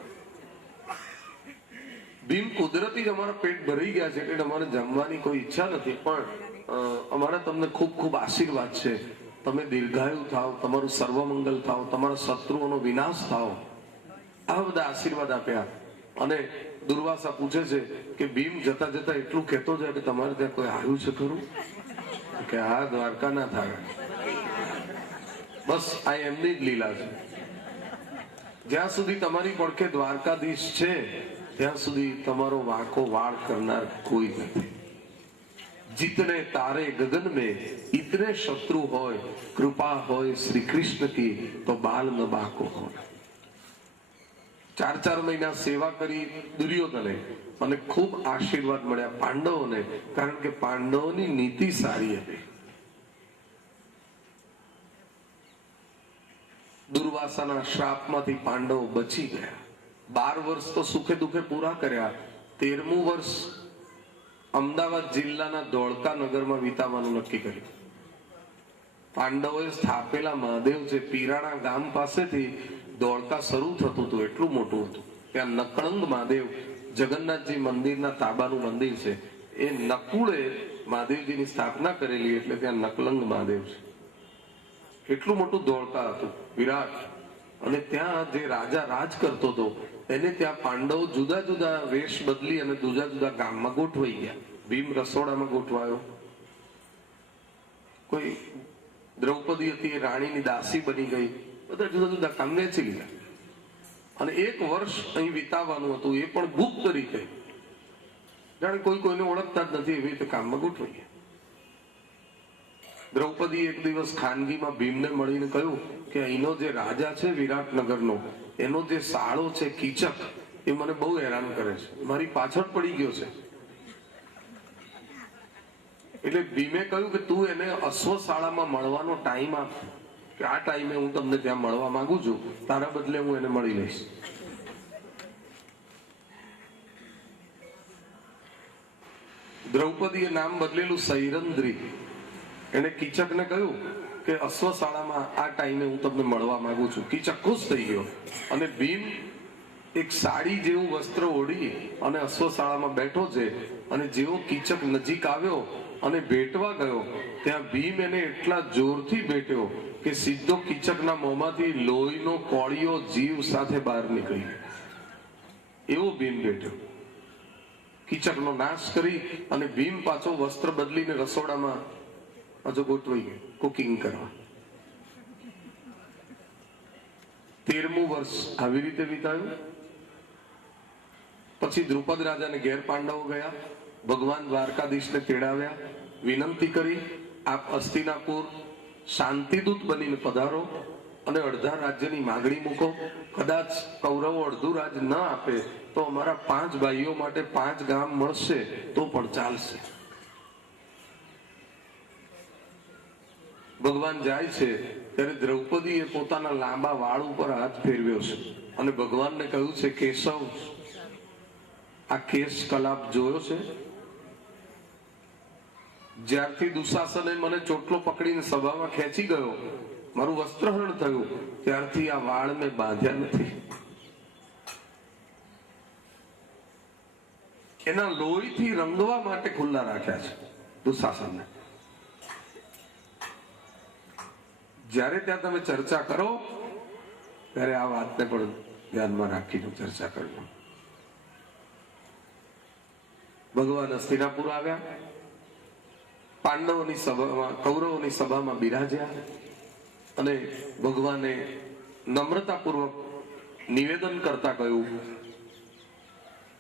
ભીમ કુદરતી જ અમારા પેટ ભરી ગયા છે એટલે અમારે જમવાની કોઈ ઈચ્છા નથી, પણ અમારા તમને ખૂબ ખૂબ આશીર્વાદ છે. તમે દીર્ઘાયુ થાવ, તમારું સર્વમંગલ થાવ, તમારા શત્રુઓનો વિનાશ થાવ. આ બધા આશીર્વાદ આપ્યા. અને દુર્વાસા પૂછે છે કે ભીમ જતા જતા એટલું કહેતો જાય કે તમારે ત્યાં કોઈ આવ્યું છે ખરું? કે હા, દ્વારકા ના થાય. બસ આ એમની જ લીલા છે. જ્યાં સુધી તમારી પડખે દ્વારકાધીશ છે ત્યાં સુધી તમારો વાંકો વાળ કરનાર કોઈ નથી. જીતને તારે ગગન में इतने शत्रु હોય, કૃપા હોય શ્રી કૃષ્ણ की તો બાલ ન બાકો હોય. 4 મહિના સેવા કરી દુર્યોધને અને ખૂબ આશીર્વાદ મળ્યા પાંડવોને, કારણ કે પાંડવોની નીતિ સારી હતી. દુર્વાસાના શ્રાપમાંથી પાંડવો બચી ગયા. 12 વર્ષ તો સુખે દુઃખે પૂરા કર્યા. 13મું વર્ષ અમદાવાદ જિલ્લાના ધોળકા નગરમાં વિતાવવાનું નક્કી કર્યું. પાંડવોએ સ્થાપેલા મહાદેવ છે, પીરાણા ગામ પાસેથી ધોળકા શરૂ થતું હતું, એટલું મોટું હતું. ત્યાં નકળંગ મહાદેવ જગન્નાથજી મંદિરના તાબાનું મંદિર છે. એ નકુળે મહાદેવજીની સ્થાપના કરેલી એટલે ત્યાં નકલંગ મહાદેવ છે. એટલું મોટું ધોળકા હતું, વિરાટ. અને ત્યાં જે રાજા રાજ કરતો હતો એને ત્યાં પાંડવો જુદા જુદા વેશ બદલી અને જુદા જુદા ગામમાં ગોઠવાઈ ગયા. ભીમ રસોડામાં ગોઠવાયો, કોઈ દ્રૌપદી હતી એ રાણીની દાસી બની ગઈ, બધા જુદા જુદા કામ વેચી લીધા. અને 1 વર્ષ અહીં વિતાવવાનું હતું, એ પણ ગુપ્ત રીતે, જાણે કોઈ કોઈને ઓળખતા જ નથી એવી રીતે કામમાં ગોઠવાઈ ગયા. દ્રૌપદી એક દિવસ ખાનગીમાં ભીમને મળીને કહ્યું કે અહીંનો જે રાજા છે વિરાટનગરનો, એનો જે સાળો છે કીચક, એ મને બહુ હેરાન કરે છે, મારી પાછળ પડી ગયો છે. એટલે ભીમે કહ્યું કે તું એને અશ્વશાળામાં મળવાનો ટાઈમ આપ, કે આ ટાઈમે હું તમને ત્યાં મળવા માંગુ છું, તારા બદલે હું એને મળી લઈશ. દ્રૌપદીએ નામ બદલેલું સૈરંદ્રી. એને કીચકને કહ્યું કે અશ્વશાળામાં આ ટાઈમે હું તમને મળવા માંગુ છું. કીચક ખુશ થઈ ગયો અને ભીમ એક સાડી જેવું વસ્ત્ર ઓઢી અને અશ્વશાળામાં બેઠો છે. અને જેવો કીચક નજીક આવ્યો અને ભેટવા ગયો, ત્યાં ભીમ એને એટલા જોરથી ભેટ્યો કે સીધો કીચકના મોંમાંથી લોહીનો કોળિયો જીવ સાથે બહાર નીકળી ગયો. એવો ભીમ ભેટ્યો. કીચકનો નાશ કરી અને ભીમ પાછો વસ્ત્ર બદલીને રસોડામાં હજુ ગોઠવાઈ ગયો કુકિંગ કરવા. 13મું વર્ષ આવી રીતે વિતાવ્યું. પછી દ્રુપદ રાજાને ઘેર પાંડવો ગયા, ભગવાન દ્વારકાધીશને તેડાવ્યા, વિનંતી કરી આપ હસ્તિનાપુર શાંતિદૂત બનીને પધારો અને અડધા રાજ્યની માંગણી મૂકો. કદાચ કૌરવો અડધું રાજ ન આપે તો અમારા 5 ભાઈઓ માટે 5 ગામ મળશે તો પણ ચાલશે. ભગવાન જાય છે ત્યારે દ્રૌપદીએ પોતાના લાંબા વાળ ઉપર હાથ ફેરવ્યો છે અને ભગવાનને કહ્યું છે, કેશવ, આ કેશ કલાપ જોયો છે? જ્યારથી દુશાસને મને ચોટલો પકડીને સભામાં ખેંચી ગયો, મારું વસ્ત્રહરણ થયું, ત્યારથી આ વાળ મેં બાંધ્યા નથી. એના લોહીથી રંગવા માટે ખુલ્લા રાખ્યા છે દુશાસનને. જ્યારે ત્યાં તમે ચર્ચા કરો ત્યારે આ વાતને પણ ધ્યાનમાં રાખીને ચર્ચા કરજો. ભગવાન હસ્તિનાપુર આવ્યા, પાંડવોની સભામાં, કૌરવોની સભામાં બિરાજ્યા અને ભગવાને નમ્રતાપૂર્વક નિવેદન કરતા કહ્યું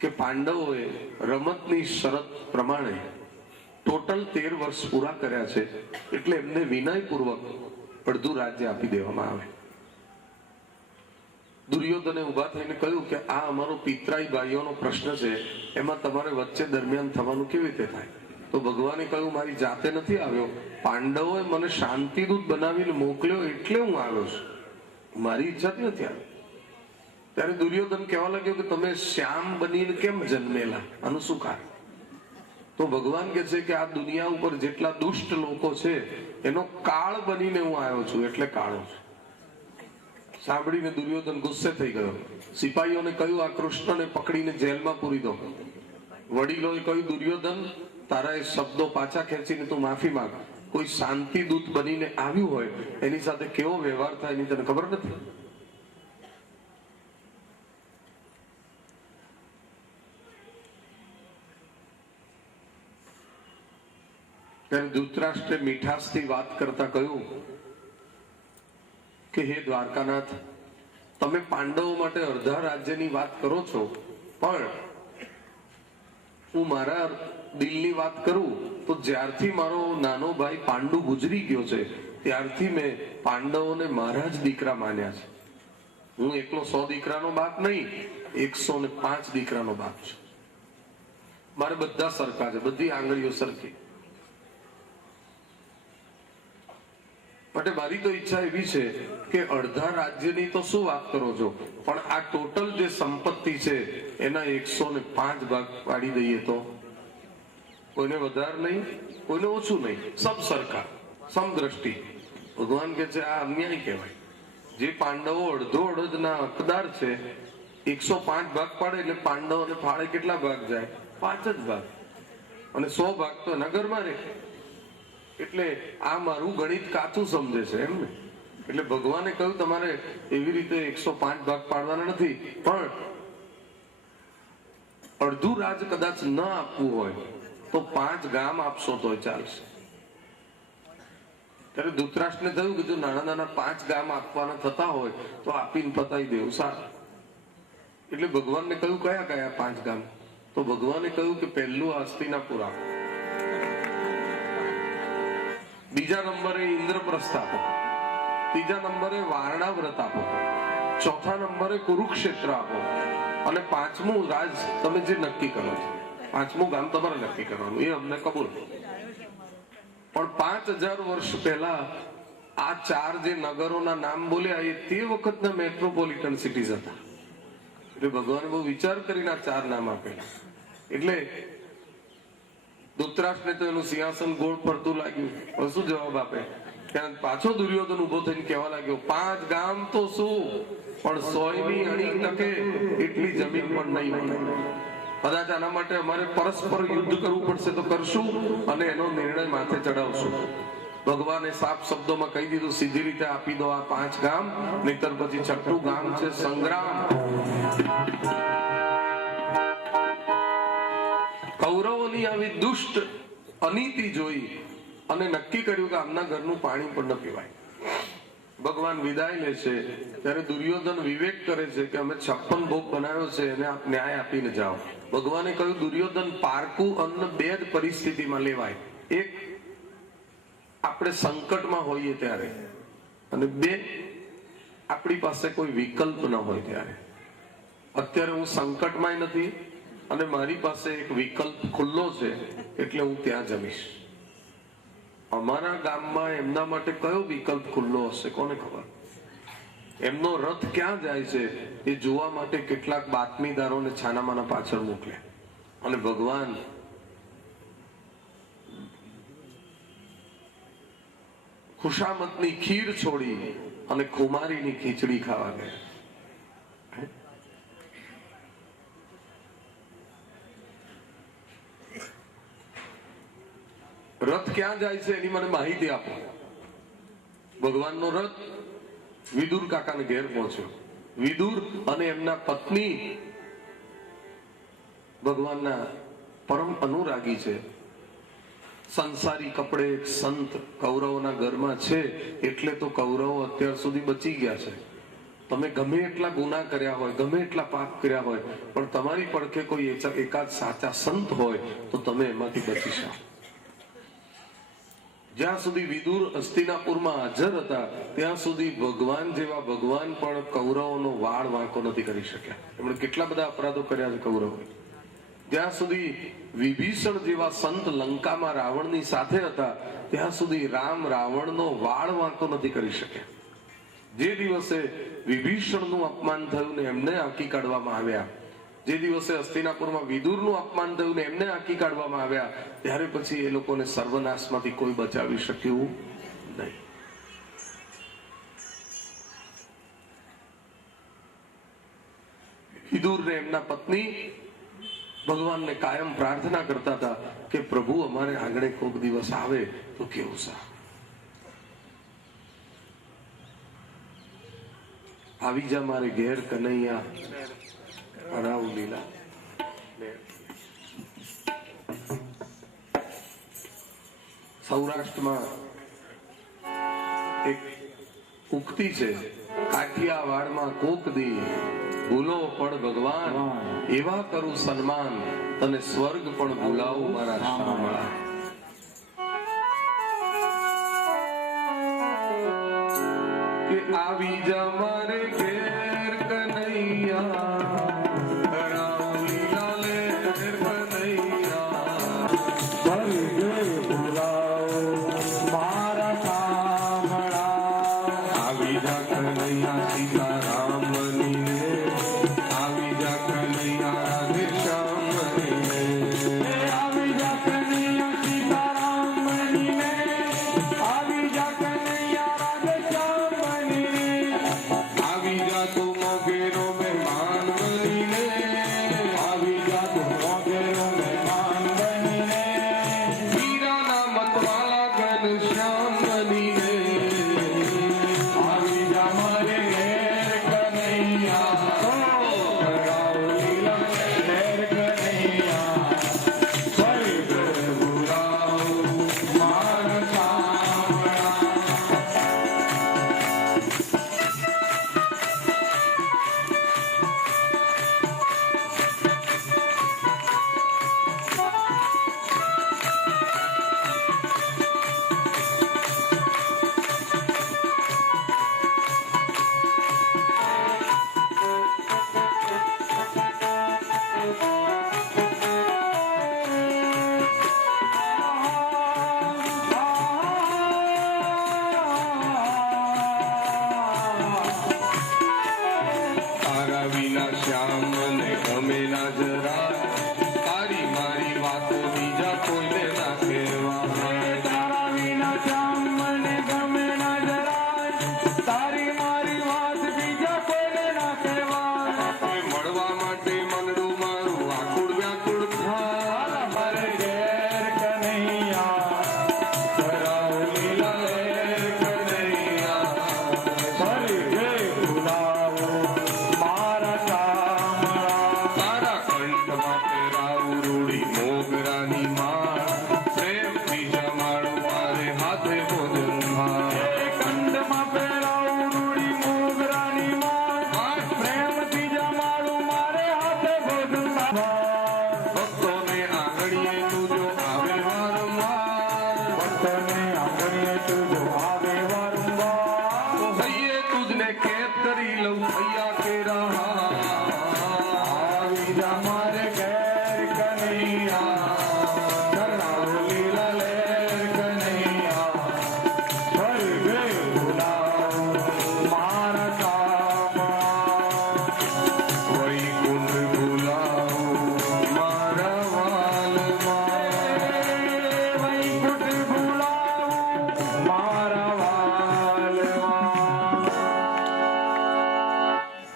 કે પાંડવોએ રમતની શરત પ્રમાણે ટોટલ 13 વર્ષ પૂરા કર્યા છે, એટલે એમને વિનયપૂર્વક અડધું રાજ્ય આપી દેવામાં આવે. દુર્યોધને ઉભા થઈને કહ્યું કે આ અમારો પિતરાઈ ભાઈઓનો પ્રશ્ન છે, એમાં તમારે વચ્ચે દરમિયાન થવાનું કેવી રીતે થાય? તો ભગવાને કહ્યું, મારી જાતે નથી આવ્યો, પાંડવોએ મને શાંતિદૂત બનાવીને મોકલ્યો એટલે હું આવ્યો છું, મારી ઈચ્છાથી નથી આવ્યો. ત્યારે દુર્યોધન કહેવા લાગ્યો કે તમે શ્યામ બનીને કેમ જન્મેલા, આનું શું કારણ? તો ભગવાન કહે છે કે આ દુનિયા ઉપર જેટલા દુષ્ટ લોકો છે એનો કાળ બનીને હું આવ્યો છું, એટલે કાળો છું. સાંભળીને દુર્યોધન ગુસ્સે થઈ ગયો. સિપાહીઓને કહ્યું, આ કૃષ્ણને પકડીને જેલમાં પૂરી દો. વડીલોએ કહ્યું, દુર્યોધન, તારા એ શબ્દો પાછા ખેંચીને તું માફી માંગ. કોઈ શાંતિ દૂત બનીને આવ્યું હોય એની સાથે કેવો વ્યવહાર થાય એની તને ખબર નથી? ત્યારે ધૃતરાષ્ટ્રે મીઠાશથી વાત કરતા કહ્યું કે હે દ્વારકાનાથ, તમે પાંડવો માટે અડધા રાજ્યની વાત કરો છો, પણ હું મારા દિલની વાત કરું તો જ્યારથી મારો નાનો ભાઈ પાંડુ ગુજરી ગયો છે ત્યારથી મેં પાંડવોને મારા જ દીકરા માન્યા છે. હું એકલો 100 દીકરાનો બાપ નહીં, 105 દીકરાનો બાપ છું. મારે બધા સરખા છે, બધી આંગળીઓ સરખી. માટે મારી તો ઈચ્છા એવી છે કે અડધા રાજ્યની તો શું વાત કરો છો, પણ આ ટોટલ જે સંપત્તિ છે એના 105 ભાગ પાડી દઈએ તો કોઈને વધારે નહીં, કોઈને ઓછું નહીં, સબ સરખા, સમદ્રષ્ટિ. ભગવાન કે છે આ અન્યાય કહેવાય. જે પાંડવો અડધો અડધના હકદાર છે 105 ભાગ પાડે એટલે પાંડવોને ફાળે કેટલા ભાગ જાય? 5 જ ભાગ. અને 100 ભાગ તો એના ઘરમાં રહે. એટલે આ મારું ગણિત કાચું સમજે છે એમ ને. એટલે ભગવાને કહ્યું તમારે એવી રીતે 105 ભાગ પાડવાના નથી, પણ અડધું રાજ કદાચ ન આપવું હોય તો 5 ગામ આપશો તો ચાલશે. ત્યારે ધૃતરાષ્ટ્રને થયું કે જો નાના નાના 5 ગામ આપવાના થતા હોય તો આપીને પતાવી દેવું સારું. એટલે ભગવાનને કહ્યું કયા કયા 5 ગામ? તો ભગવાને કહ્યું કે પહેલું હસ્તિનાપુર આપો, બીજા નંબરે ઇન્દ્રપ્રસ્થ આપો, ત્રીજા નંબરે વારણા વ્રત આપો, ચોથા નંબરે કુરુક્ષેત્ર આપો, અને 5મું રાજ તમે જે નક્કી કરો છો, 5મું ગામ તમારે નક્કી કરવાનું, એ અમને કબૂલ. પણ 5000 વર્ષ પહેલા આ 4 જે નગરોના નામ બોલ્યા એ તે વખતના મેટ્રોપોલિટન સિટીઝ હતા. એટલે ભગવાને બહુ વિચાર કરીને આ 4 નામ આપેલા. એટલે ધૃતરાષ્ટ્રને તો એનું સિંહાસન ગોળ ફરતું લાગ્યું. શું જવાબ આપે? પાછો દુર્યોધન ઉભો થઈને કહેવા લાગ્યો 5 ગામ તો શું, પણ 100ની અણી ટકે એટલી જમીન પણ નહીં મળે. કદાચ આના માટે અમારે પરસ્પર યુદ્ધ કરવું પડશે તો કરશું અને એનો નિર્ણય માથે ચડાવશું. ભગવાને સાફ શબ્દોમાં કહી દીધું, સીધી રીતે આપી દો આ 5 ગામ, નહીતર પછી 6ઠું ગામ છે સંગ્રામ. કૌરવોની આવી દુષ્ટ અનીતિ જોઈ અને નક્કી કર્યું કે આમના ઘરનું પાણી પણ ન પીવાય. ભગવાન વિદાય લે છે ત્યારે દુર્યોધન વિવેક કરે છે કે અમે 56 ભોગ બનાવ્યો છે એને આપ ન્યાય આપીને જાઓ. ભગવાને કહ્યું, દુર્યોધન, પારકું અન્ન 2 જ પરિસ્થિતિમાં લેવાય. એક, આપણે સંકટમાં હોઈએ ત્યારે, અને 2, આપણી પાસે કોઈ વિકલ્પ ન હોય ત્યારે. અત્યારે હું સંકટમાં નથી અને મારી પાસે એક વિકલ્પ ખુલ્લો છે એટલે હું ત્યાં જમીશ. અમારા ગામમાં એમના માટે કયો વિકલ્પ ખુલ્લો હશે કોને ખબર? એમનો રથ ક્યાં જાય છે એ જોવા માટે કેટલાક બાતમીદારોને છાનામાના પાછળ મોકલે, અને ભગવાન ખુશામતની ખીર છોડી અને ખુમારીની ખીચડી ખાવા ગયા. રથ ક્યાં જાય છે એની મને માહિતી આપો. ભગવાનનો રથ વિદુર કાકાને ઘેર પહોંચ્યો. વિદુર અને એમના પત્ની ભગવાનના પરમ અનુરાગી છે. સંસારી કપડે એક સંત કૌરવોના ઘરમાં છે એટલે તો કૌરવો અત્યાર સુધી બચી ગયા છે. તમે ગમે એટલા ગુના કર્યા હોય, ગમે એટલા પાપ કર્યા હોય, પણ તમારી પડખે કોઈ એકાદ સાચા સંત હોય તો તમે એમાંથી બચી શકો. જ્યાં સુધી વિદુર હસ્તિનાપુરમાં હાજર હતા ત્યાં સુધી ભગવાન જેવા ભગવાન પણ કૌરવોનો વાળ વાંકો નથી કરી શક્યા. એમણે કેટલા બધા અપરાધો કર્યા છે કૌરવો. જ્યાં સુધી વિભીષણ જેવા સંત લંકામાં રાવણની સાથે હતા ત્યાં સુધી રામ રાવણનો વાળ વાંકો નથી કરી શક્યા. જે દિવસે વિભીષણનું અપમાન થયું ને એમને હાંકી કાઢવામાં આવ્યા, જે દિવસે હસ્તિનાપુરમાં વિદુરનું અપમાન થયું ને એમને હાંકી કાઢવામાં આવ્યા, ત્યારે પછી એ લોકોને સર્વનાશમાંથી કોઈ બચાવી શક્યું નહીં. વિદુર ને એમના પત્ની ભગવાનને કાયમ પ્રાર્થના કરતા હતા કે પ્રભુ અમારે આંગણે કોક દિવસ આવે તો કેવું સારું. આવી જા મારે ઘેર કનૈયા હરાવ લીલા. સૌરાષ્ટ્રમાં એક ઉક્તિ છે, કાઠિયાવાડમાં કોક દી ભૂલો પણ ભગવાન, એવા કરું સન્માન, તને સ્વર્ગ પણ ભૂલાવું મારા શામળા. કે આવી જા મારે ઘેર કનૈયા કનૈયા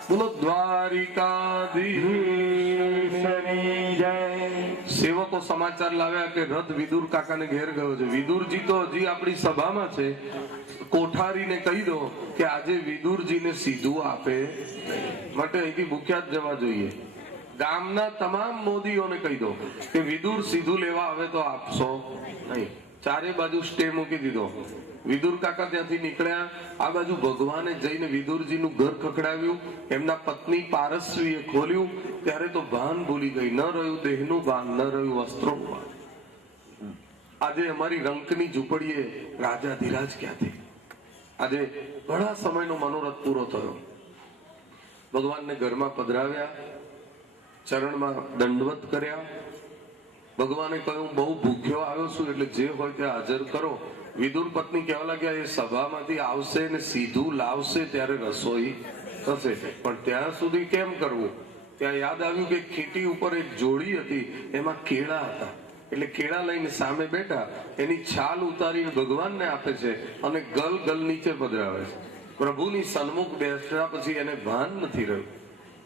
બોલો દ્વારિકાધીશની જય। સેવકો સમાચાર લાવ્યા કે રથ વિદુર કાકાને ઘેર ગયો છે। વિદુરજી તો હજી આપણી સભામાં છે। કોઠારીને કહી દો કે આજે વિદુરજીને સીધું આપે, માટે અહીંથી ભૂખ્યા જ જવા જોઈએ। ગામના તમામ મોદીઓને કહી દો કે વિદુર સીધું લેવા આવે તો આપશો નહીં। ચારે બાજુ સ્ટે મૂકી દીધો। વિદુર કાકા ત્યાંથી નીકળ્યા। આ બાજુ ભગવાને જઈને વિદુરજીનું ઘર ખખડાવ્યું। એમના પત્ની પારસવીએ ખોલ્યું ત્યારે તો ભાન ભૂલી ગઈ। ન રહ્યું દેહનું ભાન, ન રહ્યું વસ્ત્રોનું ભાન। આજે અમારી રંકની ઝૂંપડીએ રાજાધિરાજ ક્યાંથી? આજે ઘણા સમયનો મનોરથ પૂરો થયો। ભગવાનને ઘરમાં પધરાવ્યા, ચરણમાં દંડવત કર્યા। ભગવાને કહ્યું બહુ ભૂખ્યો આવ્યો છું એટલે જે હોય તે હાજર કરો। વિદુર પત્ની કહેવા લાગ્યા એ સભામાંથી આવશે ને સીધું લાવશે ત્યારે રસોઈ થશે, પણ ત્યાં સુધી કેમ કરવું? ત્યાં યાદ આવ્યું કે ખીટી ઉપર એક જોડી હતી, એમાં કેળા હતા, એટલે કેળા લઈને સામે બેઠા, એની છાલ ઉતારીને ભગવાનને આપે છે અને ગલ ગલ નીચે પધરાવે છે। પ્રભુની સન્મુખ બેસતા પછી એને ભાન નથી રહ્યું।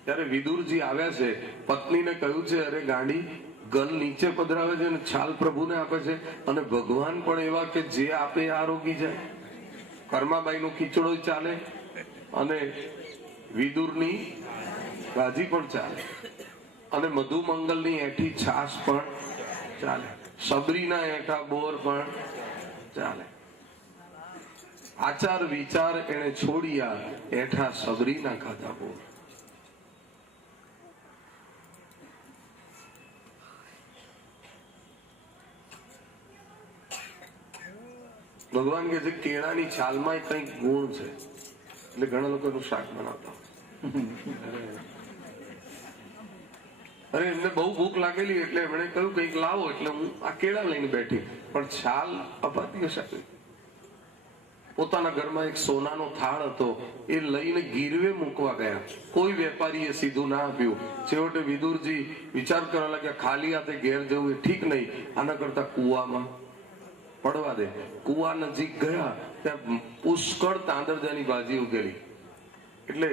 ત્યારે વિદુરજી આવ્યા છે, પત્નીને કહ્યું છે અરે ગાંડી, ગલ નીચે પધરાવે છે અને છાલ પ્રભુને આપે છે, અને ભગવાન પણ એવા કે જે આપે આરોગી જાય। કર્માબાઈનો ખીચડો ચાલે અને વિદુરની ભાજી પણ ચાલે, અને મધુમંગલની એઠી છાશ પણ ચાલે, સબરીના એઠા બોર પણ ચાલે। આચાર વિચાર એને છોડ્યા, એઠા સબરીના ખાધા બોર। ભગવાન કે છે કેળાની છાલમાં કઈક ગુણ છે, એટલે ઘણા લોકો એનું શાક બનાવતા। અરે એમને બહુ ભૂખ લાગેલી એટલે એમણે કહ્યું કઈક લાવો, એટલે હું આ કેળા લઈને બેઠી, પણ છાલ અપાતી હશે। પોતાના ઘરમાં એક સોનાનો થાળ હતો, એ લઈને ગીરવે મૂકવા ગયા। કોઈ વેપારીએ સીધું ના આપ્યું। છેવટે વિદુરજી વિચાર કરવા લાગ્યા ખાલી હાથે ઘેર જવું એ ઠીક નહીં, આના કરતા કુવામાં પડવા દે। કુવા નજીક ગયા ત્યાં પુષ્કળ તાંદરજાની ભાજી ઉગેલી, એટલે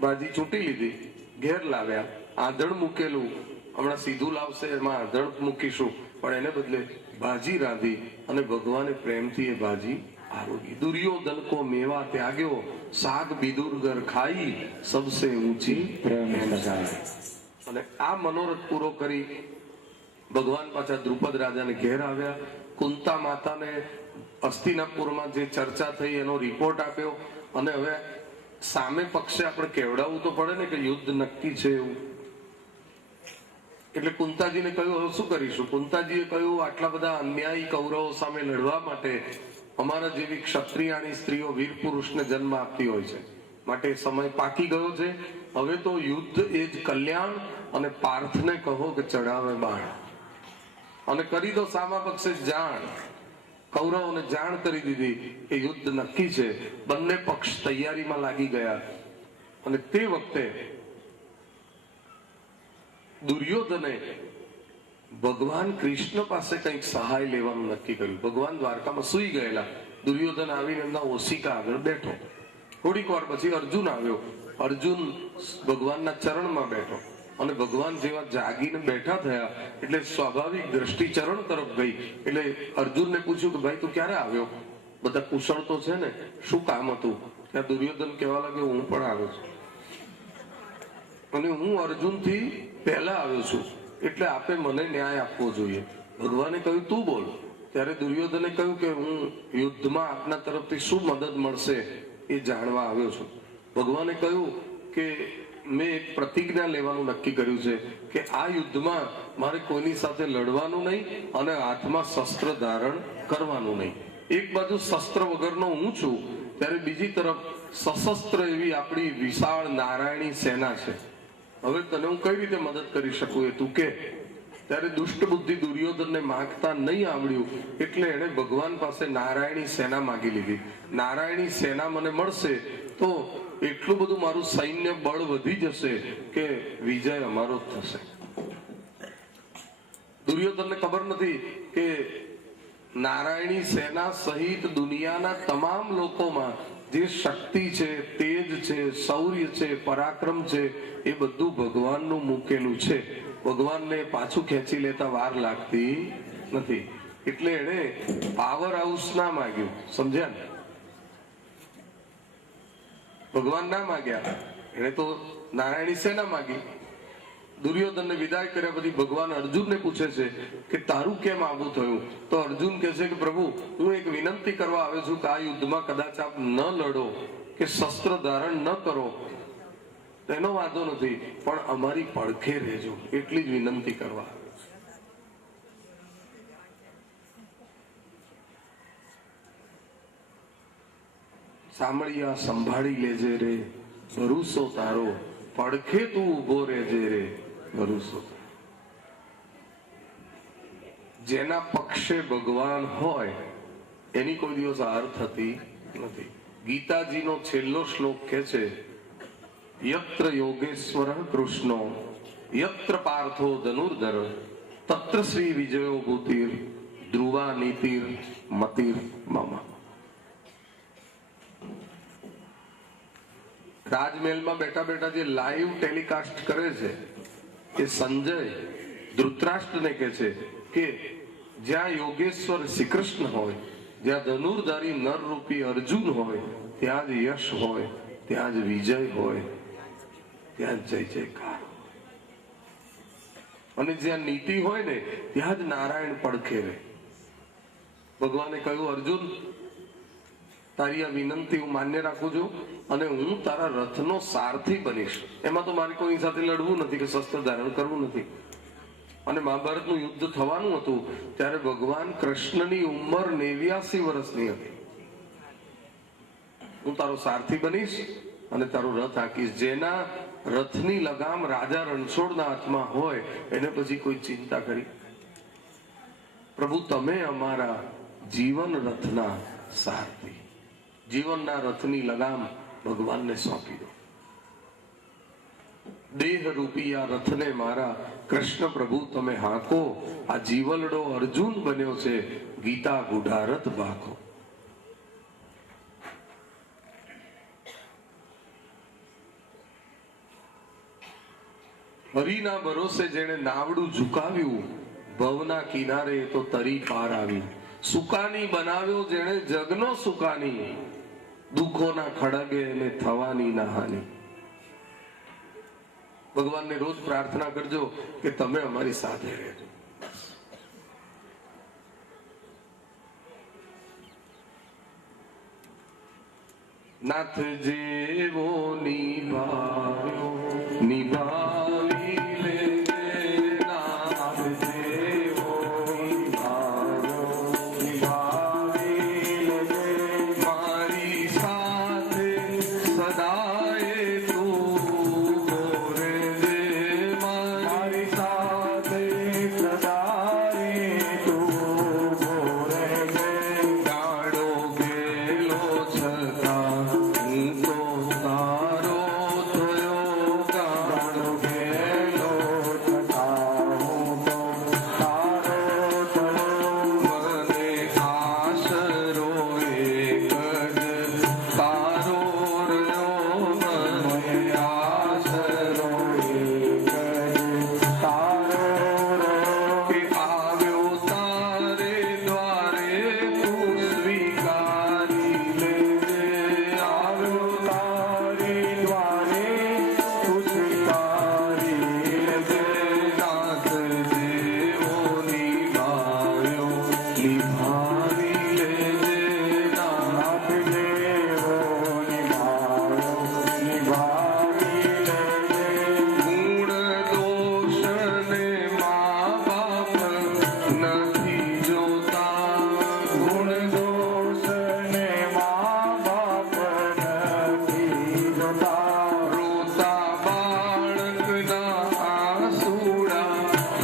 ભાજી ચૂંટી લીધી, ઘેર લાવ્યા। આંધણ મૂકેલું, હમણાં સીધું લાવશે એમાં આંધણ મૂકીશું, પણ એને બદલે ભાજી રાંધી અને ભગવાને પ્રેમથી એ ભાજી આરોગી। દુર્યોધન કો મેવા ત્યાગ્યો, શાક બિદુરગર ખાઈ, સબસે ઊંચી પ્રેમ સગાઈ। અને આ મનોરથ પૂરો કરી ભગવાન પાછા દ્રુપદ રાજાને ઘેર આવ્યા। કુંતા માતાને હસ્તિનાપુરમાં જે ચર્ચા થઈ એનો રિપોર્ટ આપ્યો, અને હવે સામે પક્ષે આપણે કેવડાવવું તો પડે ને કે યુદ્ધ નક્કી છે એવું। એટલે કુંતાજીને કહ્યું હવે શું કરીશું? કુંતાજીએ કહ્યું આટલા બધા અન્યાયી કૌરવો સામે લડવા માટે અમારા જેવી ક્ષત્રિયાણી સ્ત્રીઓ વીર પુરુષને જન્મ આપતી હોય છે, માટે સમય પાકી ગયો છે। હવે તો યુદ્ધ એ જ કલ્યાણ, અને પાર્થને કહો કે ચડાવે બાણ, અને કરી દો સામા પક્ષે જાણ। કૌરવોને જાણ કરી દીધી કે યુદ્ધ નક્કી છે। બંને પક્ષ તૈયારીમાં લાગી ગયા, અને તે વખતે દુર્યોધને ભગવાન કૃષ્ણ પાસે કંઈક સહાય લેવાનું નક્કી કર્યું। ભગવાન દ્વારકામાં સૂઈ ગયેલા, દુર્યોધન આવીને એમના ઓશિકા આગળ બેઠો। થોડીક વાર પછી અર્જુન આવ્યો, અર્જુન ભગવાનના ચરણમાં બેઠો, અને ભગવાન જેવા જાગીને બેઠા થયા એટલે સ્વાભાવિક દ્રષ્ટિ ચરણ તરફ ગઈ। એટલે અર્જુનને પૂછ્યું કે ભાઈ તું ક્યારે આવ્યો? બધા કુશળ તો છે ને, શું કામ હતું? ત્યાં દુર્યોધન કહેવા લાગ્યો હું પણ આવ્યો છું, અને હું અર્જુનથી પહેલા આવ્યો છું, એટલે આપે મને ન્યાય આપવો જોઈએ। ભગવાને કહ્યું તું બોલ। ત્યારે દુર્યોધને કહ્યું કે હું યુદ્ધમાં આપના તરફથી શું મદદ મળશે એ જાણવા આવ્યો છું। ભગવાને કહ્યું કે મેં એક પ્રતિજ્ઞા લેવાનું નક્કી કર્યું છે કે આ યુદ્ધમાં મારે કોઈની સાથે લડવાનું નહીં, અને હાથમાં શસ્ત્ર ધારણ કરવાનું નહીં। એક બાજુ શસ્ત્ર વગરનો હું છું, ત્યારે બીજી તરફ સશસ્ત્ર એવી આપણી વિશાળ નારાયણી સેના છે। હવે તને હું કઈ રીતે મદદ કરી શકું એ તું કે? ત્યારે દુષ્ટ બુદ્ધિ દુર્યોધનને માંગતા નહીં આવડ્યું, એટલે એણે ભગવાન પાસે નારાયણી સેના માંગી લીધી। નારાયણી સેના મને મળશે તો એટલું બધું મારું સૈન્ય બળ વધી જશે કે વિજય અમારો જ થશે। દુર્યોધનને ખબર નથી કે નારાયણી સેના સહિત દુનિયાના તમામ લોકોમાં જે શક્તિ છે, તેજ છે, શૌર્ય છે, પરાક્રમ છે, એ બધું ભગવાનનું મૂકેલું છે. ભગવાનને પાછું ખેંચી લેતા વાર લાગતી નથી. એટલે એને પાવર હાઉસ ના માગ્યું. સમજ્યા ને? ભગવાન ના માગ્યા, એને તો નારાયણી સેના માગી. દુર્યોધનને વિદાય કર્યા પછી ભગવાન અર્જુનને પૂછે છે કે તારું કેમ આવું થયું? તો અર્જુન કહે છે કે પ્રભુ, હું એક વિનંતી કરવા આવ્યો છું કે આ યુદ્ધમાં કદાચ આપ ન લડો કે શસ્ત્ર ધારણ ન કરો એનો વાંધો નથી, પણ અમારી પડખે રહેજો, એટલી જ વિનંતી કરવા. સાંભળિયા સંભાળી લેજે રે, ભરૂસો તારો, પડખે તું ઉભો રહેજે રે, ભરૂસો. જેના પક્ષે ભગવાન હોય એની કોઈ દિવસ હાર થતી નથી. ગીતાજીનો છેલ્લો શ્લોક કહે છે, યત્ર યોગેશ્વર કૃષ્ણો યત્ર પાર્થો ધનુર્ધર તત્ર શ્રી વિજયો ભૂતિર ધ્રુવા નીતિર મતિર મમ. રાજમહેલમાં બેઠા બેઠા જે લાઈવ ટેલિકાસ્ટ કરે છે એ સંજય ધૃતરાષ્ટ્રને કહે છે કે જ્યાં યોગેશ્વર શ્રી કૃષ્ણ હોય, જ્યાં ધનુર્ધારી નરરૂપી અર્જુન હોય, ત્યાં જ યશ હોય, ત્યાં જ વિજય હોય, ત્યાં જ જય જયકાર. અને જ્યાં નીતિ હોય ને ત્યાં જ નારાયણ પડખે રહે. ભગવાને કહ્યું, અર્જુન તારી આ વિનંતી હું માન્ય રાખું છું અને હું તારા રથનો સારથી બનીશ. એમાં તો મારે કોઈ સાથે લડવું નથી કે શસ્ત્ર ધારણ કરવું નથી. અને મહાભારતનું યુદ્ધ થવાનું હતું ત્યારે ભગવાન કૃષ્ણની ઉંમર 89 વર્ષની હતી. હું તારો સારથી બનીશ અને તારો રથ હાંકીશ. જેના રથની લગામ રાજા રણછોડના હાથમાં હોય એને પછી કોઈ ચિંતા કરી? પ્રભુ તમે અમારા જીવન રથના સારથી, જીવનના રથની લગામ ભગવાનને સોંપી દો. દેહ રૂપી આ રથને મારા કૃષ્ણ પ્રભુ તમે હાંકો. આ જીવલડો અર્જુન બન્યો છે, ગીતા ગુઢારથ ભાખો. હરિના ભરોસે જેણે નાવડું ઝુકાવ્યું, ભવના કિનારે તો તરી પાર આવી. સુકાની બનાવ્યો જેણે જગનો સુકાની, દુઃખોના ખડગે એને થવાની ના હાની. ભગવાનને રોજ પ્રાર્થના કરજો કે તમે અમારી સાથે રહેજો. નાથ જેવો નિભાવ્યો નિભાવી લેજે, નાથ જેવો નિભાવ્યો નિભાવી લેજે, મારી સાથે સદાય તું રહેજે, મારી સાથે સદાય તું રહેજે. ગાડો ગેલો છતાં હું તો તારો થયો, ગાડો ગેલો છતાં હું તો તારો થયો. મને આશરો એક જ તારો રહ્યો, મને આશરો એક જ તારો રહ્યો. કે આવ્યો તારે દ્વારે તું સ્વીકારી લેજે, આવ્યો તારે દ્વારે તું સ્વીકારી લેજે. નાથ જેવો નિભાવ્યો નિભાવી લેજે, નાથ જેવો નિભાવ્યો નિભાવી લેજે. ગુણ દોષ ને મા બાપ નથી જોતા, ગુણ દોષ ને મા બાપ નથી જોતા. રોતા બાળકના આંસુડા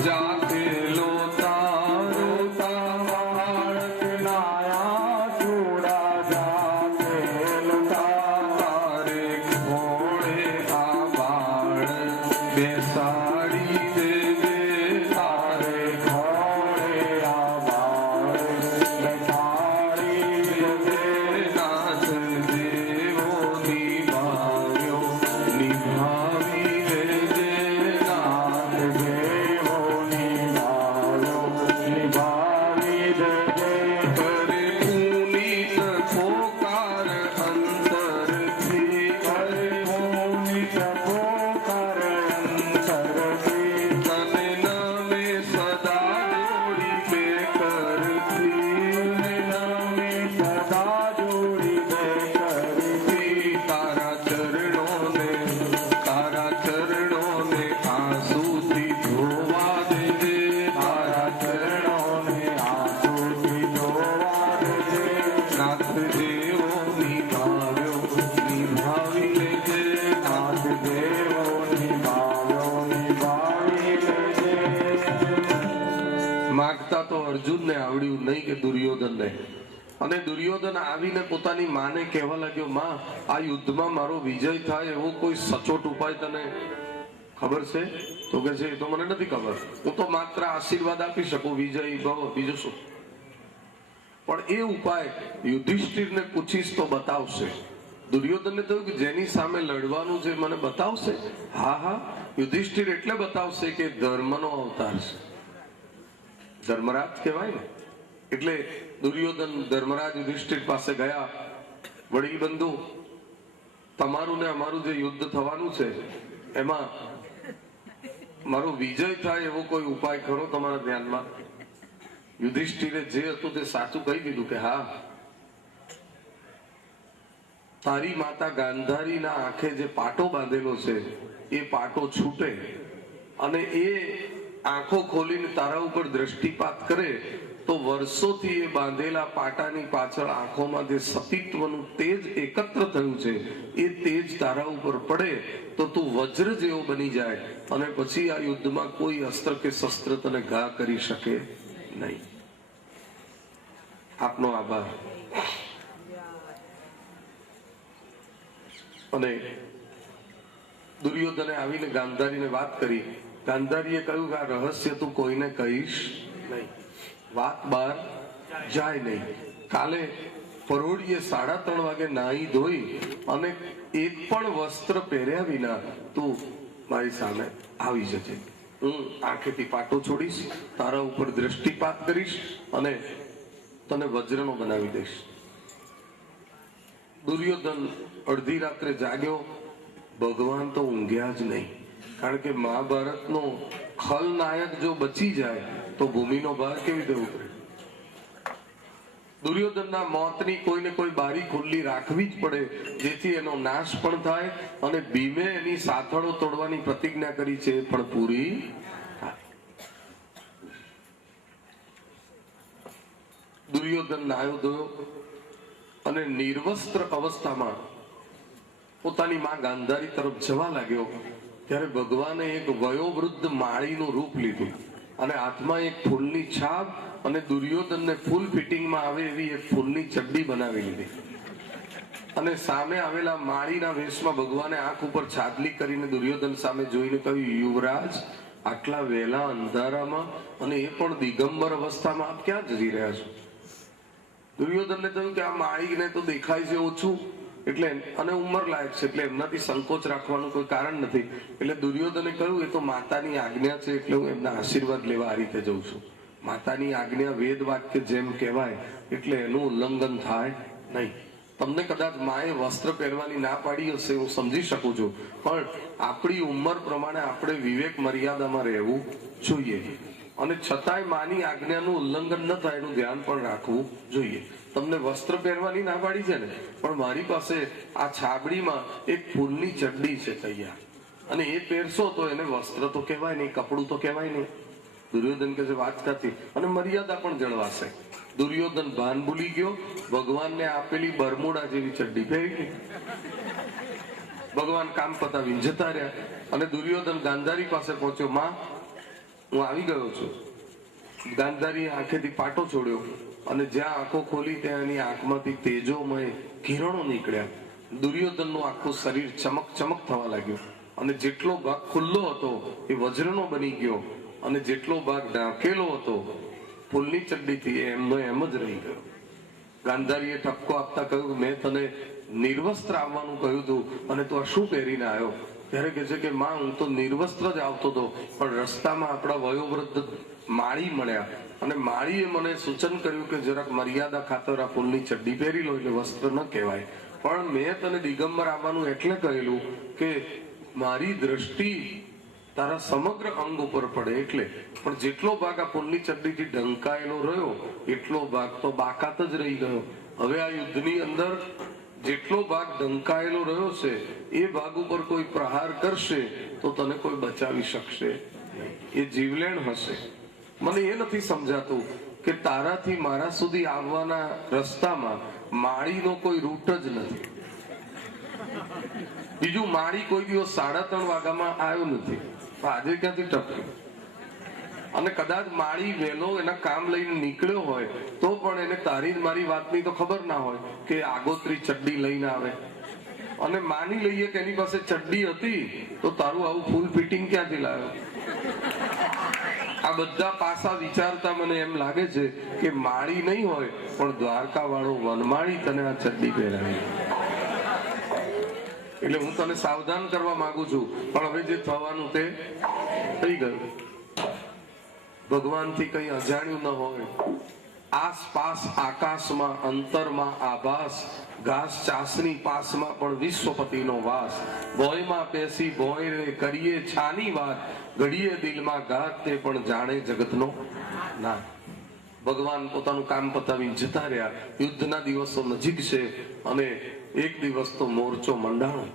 જાતે લોતા, રોતા બાળકના આંસુડા જાતે લોતા. તારે ખોળે આ બાળ બેસાડી દેજે, તારે ખોળે આ બાળ બેસાડી દેજે. નાથ જેવો અર્જુનને આવડ્યું નહીં કે દુર્યોધનને. અને દુર્યોધન આવીને પોતાની માને કહેવા લાગ્યો, માં આ યુદ્ધમાં મારો વિજય થાય એવો કોઈ સચોટ ઉપાય તને ખબર છે? તો કે છે, એ તો મને નથી ખબર, હું તો માત્ર આશીર્વાદ આપી શકું, વિજય ભવ, બીજું શું? પણ એ ઉપાય યુધિષ્ઠિરને પૂછીશ તો બતાવશે. દુર્યોધનને કહ્યું કે જેની સામે લડવાનું છે મને બતાવશે. હા હા, યુધિષ્ઠિર એટલે બતાવશે કે ધર્મનો અવતાર છે, ધર્મરાજ કહેવાય ને. એટલે દુર્યોધન ધર્મરાજ યુધિષ્ઠિર પાસે ગયા. વડીલ બંધુ, તમારું ને અમારું જે યુદ્ધ થવાનું છે એમાં મારો વિજય થાય એવો કોઈ ઉપાય ખરો તમારા ધ્યાનમાં? યુધિષ્ઠિરે જે હતું તે સાચું કહી દીધું કે હા, તારી માતા ગાંધારીના આંખે જે પાટો બાંધેલો છે એ પાટો છૂટે અને એ આંખો ખોલીને તારા ઉપર દ્રષ્ટિપાત કરે તો વર્ષોથી એ બાંધેલા પાટાની પાછળ આંખોમાં જે સતીત્વનું તેજ એકત્ર થયું છે એ તેજ તારા ઉપર પડે તો તું વજ્ર જેવો બની જાય અને પછી આ યુદ્ધમાં કોઈ અસ્ત્ર કે શસ્ત્ર તને ઘા કરી શકે નહીં. આપનો આભાર. અને દુર્યોધને આવીને ગાંધારીને વાત કરી. ગાંધારીએ કહ્યું કે આ રહસ્ય તું કોઈને કહીશ નહીં, વાત બહાર જાય નહીં. કાલે પરોઢિયે 3:30 વાગે નાહી ધોઈ અને એક પણ વસ્ત્ર પહેર્યા વિના તું મારી સામે આવી જજે. હું આંખેથી પાટો છોડીશ, તારા ઉપર દ્રષ્ટિપાત કરીશ અને તને વજ્રનો બનાવી દઈશ. દુર્યોધન અડધી રાત્રે જાગ્યો. ભગવાન તો ઊંઘ્યા જ નહીં, કારણ કે મહાભારતનો ખલનાયક જો બચી જાય તો ભૂમિનો ભાર કેવી રીતે ઉતરે? દુર્યોધનના મોતની કોઈને કોઈ બારી ખુલ્લી રાખવી જ પડે, જેથી એનો નાશ પણ થાય અને ભીમે એની સાથળો તોડવાની પ્રતિજ્ઞા કરી છે પણ પૂરી થાય. દુર્યોધન નાયો ધોયો અને નિર્વસ્ત્ર અવસ્થામાં પોતાની માં ગાંધારી તરફ જવા લાગ્યો ત્યારે ભગવાને એક વયોવૃદ્ધ માળીનું રૂપ લીધું અને હાથમાં એક ફૂલની છાપ અને દુર્યોધનને ફૂલ ફિટિંગમાં આવે એવી એક ફૂલની ચડ્ડી બનાવી લીધી અને સામે આવેલા માળીના વેશમાં ભગવાને આંખ ઉપર છાદલી કરીને દુર્યોધન સામે જોઈને કહ્યું, યુવરાજ, આટલા વહેલા અંધારામાં અને એ પણ દિગંબર અવસ્થામાં આપ ક્યાં જઈ રહ્યા છો? દુર્યોધનને કહ્યું કે આ માળીને તો દેખાય છે ઓછું એટલે અને ઉંમર લાયક છે એટલે એમનાથી સંકોચ રાખવાનું કોઈ કારણ નથી. એટલે દુર્યોધને કહ્યું એ તો માતાની આજ્ઞા છે એટલે હું એમના આશીર્વાદ લેવા આ રીતે જઉં છું. માતાની આજ્ઞા વેદ વાક્ય જેમ કહેવાય એટલે એનું ઉલ્લંઘન થાય નહીં. તમને કદાચ માએ વસ્ત્ર પહેરવાની ના પાડી હશે, હું સમજી શકું છું, પણ આપણી ઉંમર પ્રમાણે આપણે વિવેક મર્યાદામાં રહેવું જોઈએ અને છતાંય માની આજ્ઞાનું ઉલ્લંઘન ન થાય એનું ધ્યાન પણ રાખવું જોઈએ. તમને વસ્ત્ર પહેરવાની ના પાડી છે ને, પણ મારી પાસે આ છાબડીમાં એક ફૂલની ચડ્ડી છે તૈયાર અને એ પહેરશો તો એને વસ્ત્ર તો કહેવાય નહીં, કપડું તો કહેવાય નહીં. દુર્યોધન કહે છે વાત સાચી અને મર્યાદા પણ જળવાશે. દુર્યોધન ભાન ભૂલી ગયો, ભગવાનને આપેલી બરમુડા જેવી ચડ્ડી પહેરી. ભગવાન કામ પતાવીને જતા રહ્યા અને દુર્યોધન ગાંધારી પાસે પહોંચ્યો. માં, હું આવી ગયો છું. ગાંધારીએ આંખેથી પાટો છોડ્યો અને જ્યાં આંખો ખોલી ત્યાં એની આંખમાંથી તેજોમય કિરણો નીકળ્યા. દુર્યોધનનું આખું શરીર ચમક ચમક થવા લાગ્યું અને જેટલો ભાગ ખુલ્લો હતો એ વજ્રનો બની ગયો અને જેટલો ભાગ ઢાંકેલો હતો ફૂલની ચડ્ડીથી એમનો એમ જ રહી ગયો. ગાંધારીએ ઠપકો આપતા કહ્યું, મેં તને નિર્વસ્ત્ર આવવાનું કહ્યું હતું અને તું આ શું પહેરીને આવ્યો? ત્યારે કહે છે કે માં, હું તો નિર્વસ્ત્ર જ આવતો હતો પણ રસ્તામાં આપણા વયોવૃદ્ધ માળી મળ્યા અને માળીએ મને સૂચન કર્યું કે જરાક મર્યાદા ખાતર આ ફૂલની ચડ્ડી પહેરી લો એટલે વસ્ત્ર ન કહેવાય, પણ મેં તને દિગંબર આવવાનું એટલે કહેલું કે મારી દ્રષ્ટિ તારા સમગ્ર અંગ ઉપર પડે એટલે. પણ જેટલો ભાગ આ ફૂલની ચડ્ડીથી ઢંકાયેલો રહ્યો એટલો ભાગ તો બાકાત જ રહી ગયો. હવે આ યુદ્ધની અંદર જેટલો ભાગ ઢંકાયેલો રહ્યો છે એ ભાગ ઉપર કોઈ પ્રહાર કરશે તો તને કોઈ બચાવી શકશે નહીં, એ જીવલેણ હશે. મને એ નથી સમજાતું કે તારાથી મારા સુધી આવવાના રસ્તામાં માળીનો કોઈ રૂટ જ નથી. બીજું, માળી કોઈ દિવસ 3:30 વાગ્યામાં આવ્યો નથી, આજે ક્યાંથી ટપ્યું? અને કદાચ માળી વહેલો એના કામ લઈને નીકળ્યો હોય તો પણ એને તારી મારી વાતની તો ખબર ના હોય કે આગોતરી ચડ્ડી લઈને આવે. અને માની લઈએ કે એની પાસે ચડ્ડી હતી તો તારું આવું ફૂલ ફિટિંગ ક્યાંથી લાવ્યો? આ બધા પાસા વિચારતા મને એમ લાગે છે કે માળી નહીં હોય પણ દ્વારકા વાળો વનમાળી તને આ ચડ્ડી પહેરાવી. એટલે હું તને સાવધાન કરવા માંગુ છું, પણ હવે જે થવાનું તે થઈ ગયું. ભગવાનથી કઈ અજાણ્યું ન હોય. આસપાસ આકાશમાં અંતરમાં આભાસ, ઘાસ ચાસની પાસમાં પણ વિશ્વપતિનો વાસ. ભોયમાં બેસી ભોય કરીએ છાની વાત, ઘડીએ દિલમાં ઘાત તે પણ જાણે જગતનો ના. ભગવાન પોતાનું કામ પતાવી જતા રહ્યા. યુદ્ધના દિવસો નજીક છે અને એક દિવસ તો મોરચો મંડાણો.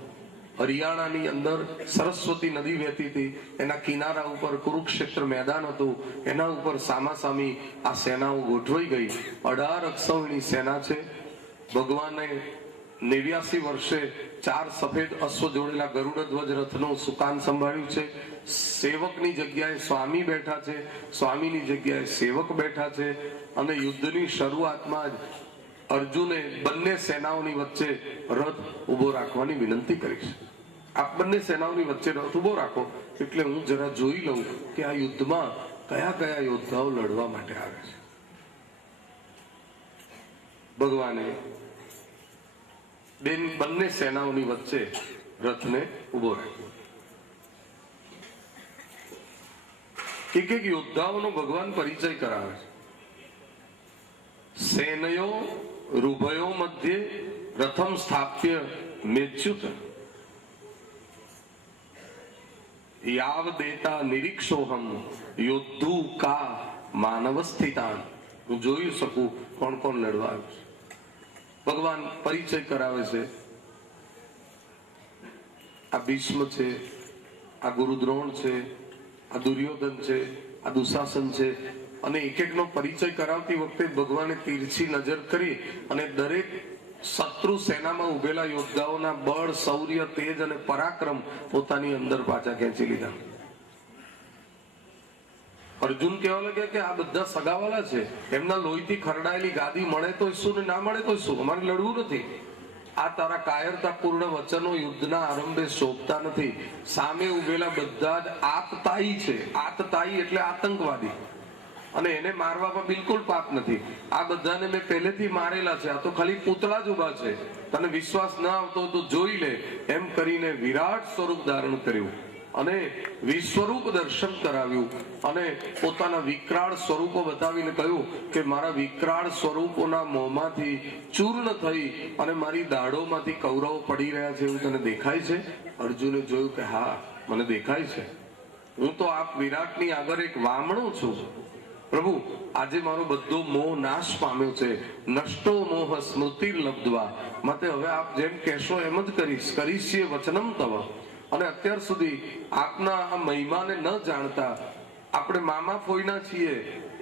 હરિયાણાની અંદર સરસ્વતી નદી વહેતી હતી, એના કિનારા ઉપર કુરુક્ષેત્ર મેદાન હતું, એના ઉપર સામાસામી આ સેનાઓ ગોઠવાઈ ગઈ. 18 અક્ષૌહિણી સેના છે. ભગવાને 89 વર્ષે 4 સફેદ અશ્વ જોડેલા ગરુડ ધ્વજ રથનું સુકાન સંભાળ્યું છે. સેવકની જગ્યાએ સ્વામી બેઠા છે, સ્વામીની જગ્યાએ સેવક બેઠા છે. અને યુદ્ધની શરૂઆતમાં જ અર્જુને બંને સેનાઓની વચ્ચે રથ ઉભો રાખવાની વિનંતી કરી છે. આપ બંને સેનાઓની વચ્ચે રથ ઉભો રાખો એટલે હું જરા જોઈ લઉં કે આ યુદ્ધમાં કયા કયા યોદ્ધાઓ લડવા માટે આવે છે. ભગવાને બંને સેનાઓની વચ્ચે રથને ઉભો રાખ્યો. એક એક યોદ્ધાઓનો ભગવાન પરિચય કરાવે છે. સેનયો રૂભયો મધ્યે રથમ સ્થાપ્ય મેચ્યુત યાવ દેતા નિરીક્ષોહમ યોદ્ધુ કા માનવ સ્થિતાન. હું જોઈ શકું કોણ કોણ લડવા આવ્યું છે. ભગવાન પરિચય કરાવે છે. આ ભીષ્મ છે, આ ગુરુદ્રોણ છે, આ દુર્યોધન છે, આ દુશાસન છે. અને એક એકનો પરિચય કરાવતી વખતે ભગવાને તીરછી નજર કરી અને દરેક શત્રુ સેનામાં ઉભેલા યોદ્ધાઓના બળ, શૌર્ય, તેજ અને પરાક્રમ પોતાની અંદર પાછા ખેંચી લીધા. અર્જુન કહેવા લાગ્યા કે આ બધા સગાવાલા છે, એમના લોહીથી ખરડાયેલી ગાદી મળે તો શું ને ના મળે તો શું, અમારે લડવું નથી. આ તારા કાયરતાપૂર્ણ વચનો યુદ્ધના આરંભે શોભતા નથી. સામે ઉભેલા બધા જ આતતાઈ છે. આતતાઈ એટલે આતંકવાદી, અને એને મારવામાં બિલકુલ પાપ નથી. આ બધાને મેં પહેલેથી મારેલા છે, આ તો ખાલી પૂતળા જ ઉભા છે. તને વિશ્વાસ ના આવતો તો જોઈ લે. એમ કરીને વિરાટ સ્વરૂપ ધારણ કર્યું અને વિશ્વરૂપ દર્શન કરાવ્યું અને પોતાના વિકરાળ સ્વરૂપો બતાવીને કહ્યું કે મારા વિકરાળ સ્વરૂપોના મોંમાંથી ચૂર્ણ થઈ અને મારી દાઢોમાંથી કૌરવો પડી રહ્યા છે, એવું તને દેખાય છે? અર્જુને જોયું કે હા, મને દેખાય છે. હું તો આપ વિરાટની આગળ એક વામણો છું. પ્રભુ, આજે મારો બધો મોહ નાશ પામ્યો છે. નષ્ટો મોહ સ્મૃતિ લબ્ધવા. માટે હવે આપ જેમ કહેશો એમ જ કરીશ વચનમ તવ. અને અત્યાર સુધી આપના આ મહિમાને ન જાણતા આપણે મામા ફોઈના છીએ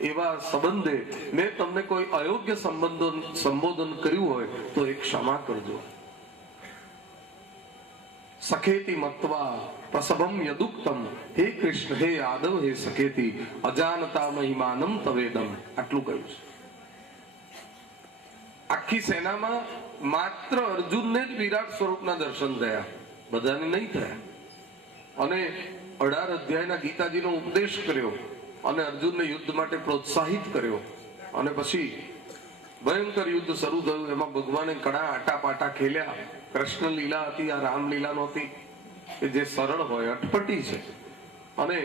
એવા સંબંધે મેં તમને કોઈ અયોગ્ય સંબોધન કર્યું હોય તો એ ક્ષમા કરજો. સખેતી મત્વા પ્રસભમ યદુક્તમ. હે કૃષ્ણ, હે યાદવ, હે સખેતી, અજાનતા મહિમાનમ તવેદમ. આટલું કહ્યું છે. આખી સેનામાં માત્ર અર્જુનને જ વિરાટ સ્વરૂપના દર્શન થયા, બધાને નહીં થયા. અને 18 અધ્યાયના ગીતાજીનો ઉપદેશ કર્યો અને અર્જુનને યુદ્ધ માટે પ્રોત્સાહિત કર્યો. અને પછી ભયંકર યુદ્ધ શરૂ થયું. એમાં ભગવાને ઘણા આટાપાટા ખેલ્યા. કૃષ્ણ લીલા હતી, આ રામ લીલા નહોતી, કે જે સરળ હોય, અટપટી છે. અને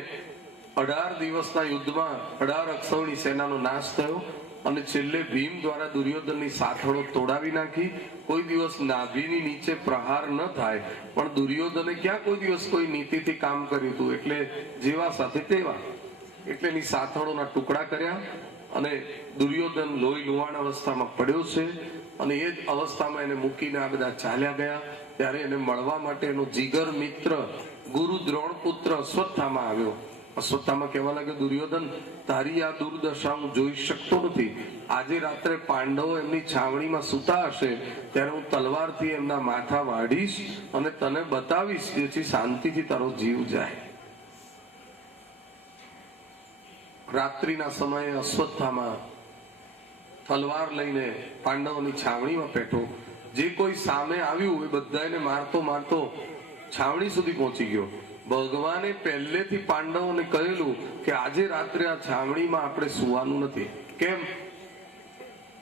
18 દિવસના યુદ્ધમાં 18 અક્ષૌહિણી સેનાનો નાશ થયો. અને છેલ્લે ભીમ દ્વારા દુર્યોધનની સાથળો તોડાવી નાખી. કોઈ દિવસ નાભીની નીચે પ્રહાર ન થાય, પણ દુર્યોધને ક્યાં કોઈ દિવસ કોઈ નીતિથી કામ કર્યું હતું? એટલે જેવા સાથે તેવા, એટલે એની સાથળોના ટુકડા કર્યા. અને દુર્યોધન લોહી લુહાણ અવસ્થામાં પડ્યો છે. અને એ જ અવસ્થામાં એને મૂકીને આ બધા ચાલ્યા ગયા. ત્યારે એને મળવા માટે એનો જીગર મિત્ર ગુરુ દ્રોણ પુત્ર અશ્વત્થામા આવ્યો. અશ્વત્થામા કહેવા લાગ્યો, દુર્યોધન, તારી આ દુર્દશા હું જોઈ શકતો નથી. આજે રાત્રે પાંડવો એમની છાવણીમાં સૂતા હશે ત્યારે હું તલવારથી એમના માથા વાઢીશ અને તને બતાવીશ, જેથી શાંતિથી તારો જીવ જાય. રાત્રિના સમયે અશ્વત્થામા તલવાર લઈને પાંડવોની છાવણીમાં બેઠો. જે કોઈ સામે આવ્યું એ બધાને મારતો મારતો છાવણી સુધી પહોંચી ગયો. ભગવાને પહેલેથી પાંડવોને કહેલું કે આજે રાત્રે આ છાવણીમાં આપણે સુવાનું નથી. કેમ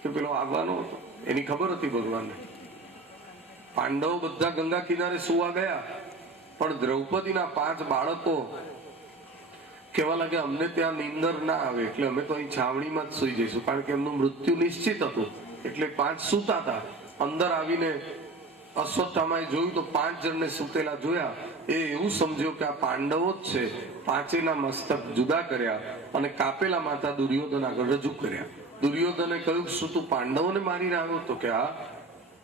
કે પેલો આવવાનો હતો, એની ખબર હતી ભગવાનને. પાંડવો બધા ગંગા કિનારે સુવા ગયા, પણ દ્રૌપદીના 5 બાળકો કેવા લાગે અમને ત્યાં નીંદર ના આવે એટલે અમે તો અહીં છાવણીમાં જ સુઈ જઈશું, કારણ કે એમનું મૃત્યુ નિશ્ચિત હતું. એટલે 5 સૂતા હતા. અંદર આવીને અશ્વત્થામાએ જોયું તો 5 જણને સૂતેલા જોયા. એ એવું સમજ્યો કે આ પાંડવો જ છે. 5ના મસ્તક જુદા કર્યા અને કાપેલા માથા દુર્યોધન આગળ રજૂ કર્યા. દુર્યોધને કહ્યું, શું તું પાંડવોને મારીને આવ્યો? તો કે હા.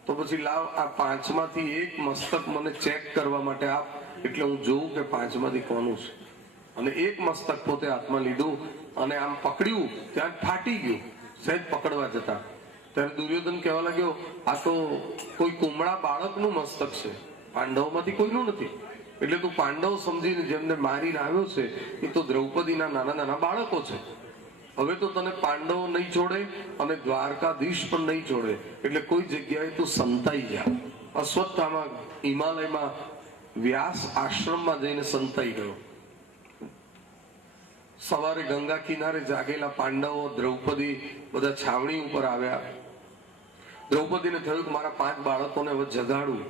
તો પછી લાવ આ 5માંથી એક મસ્તક મને ચેક કરવા માટે આપ, એટલે હું જોઉં કે 5માંથી કોનું છે. અને એક મસ્તક પોતે હાથમાં લીધું અને આમ પકડ્યું, ત્યાં ફાટી ગયું સહેજ પકડવા જતા. ત્યારે દુર્યોધન કહેવા લાગ્યો, આ તો કોઈ કુમળા બાળકનું મસ્તક છે, પાંડવોમાંથી કોઈનું નથી. એટલે તું પાંડવ સમજીને જેમને મારીને આવ્યો છે એ તો દ્રૌપદીના નાના નાના બાળકો છે. હવે તો તને પાંડવો નહીં છોડે અને દ્વારકાધીશ પણ નહીં છોડે, એટલે કોઈ જગ્યાએ તું સંતાઈ જા. અશ્વત્થામા હિમાલયમાં વ્યાસ આશ્રમમાં જઈને સંતાઈ ગયો. સવારે ગંગા કિનારે જાગેલા પાંડવો, દ્રૌપદી બધા છાવણી ઉપર આવ્યા. દ્રૌપદીને થયું કે મારા 5 બાળકોને હવે જગાડું,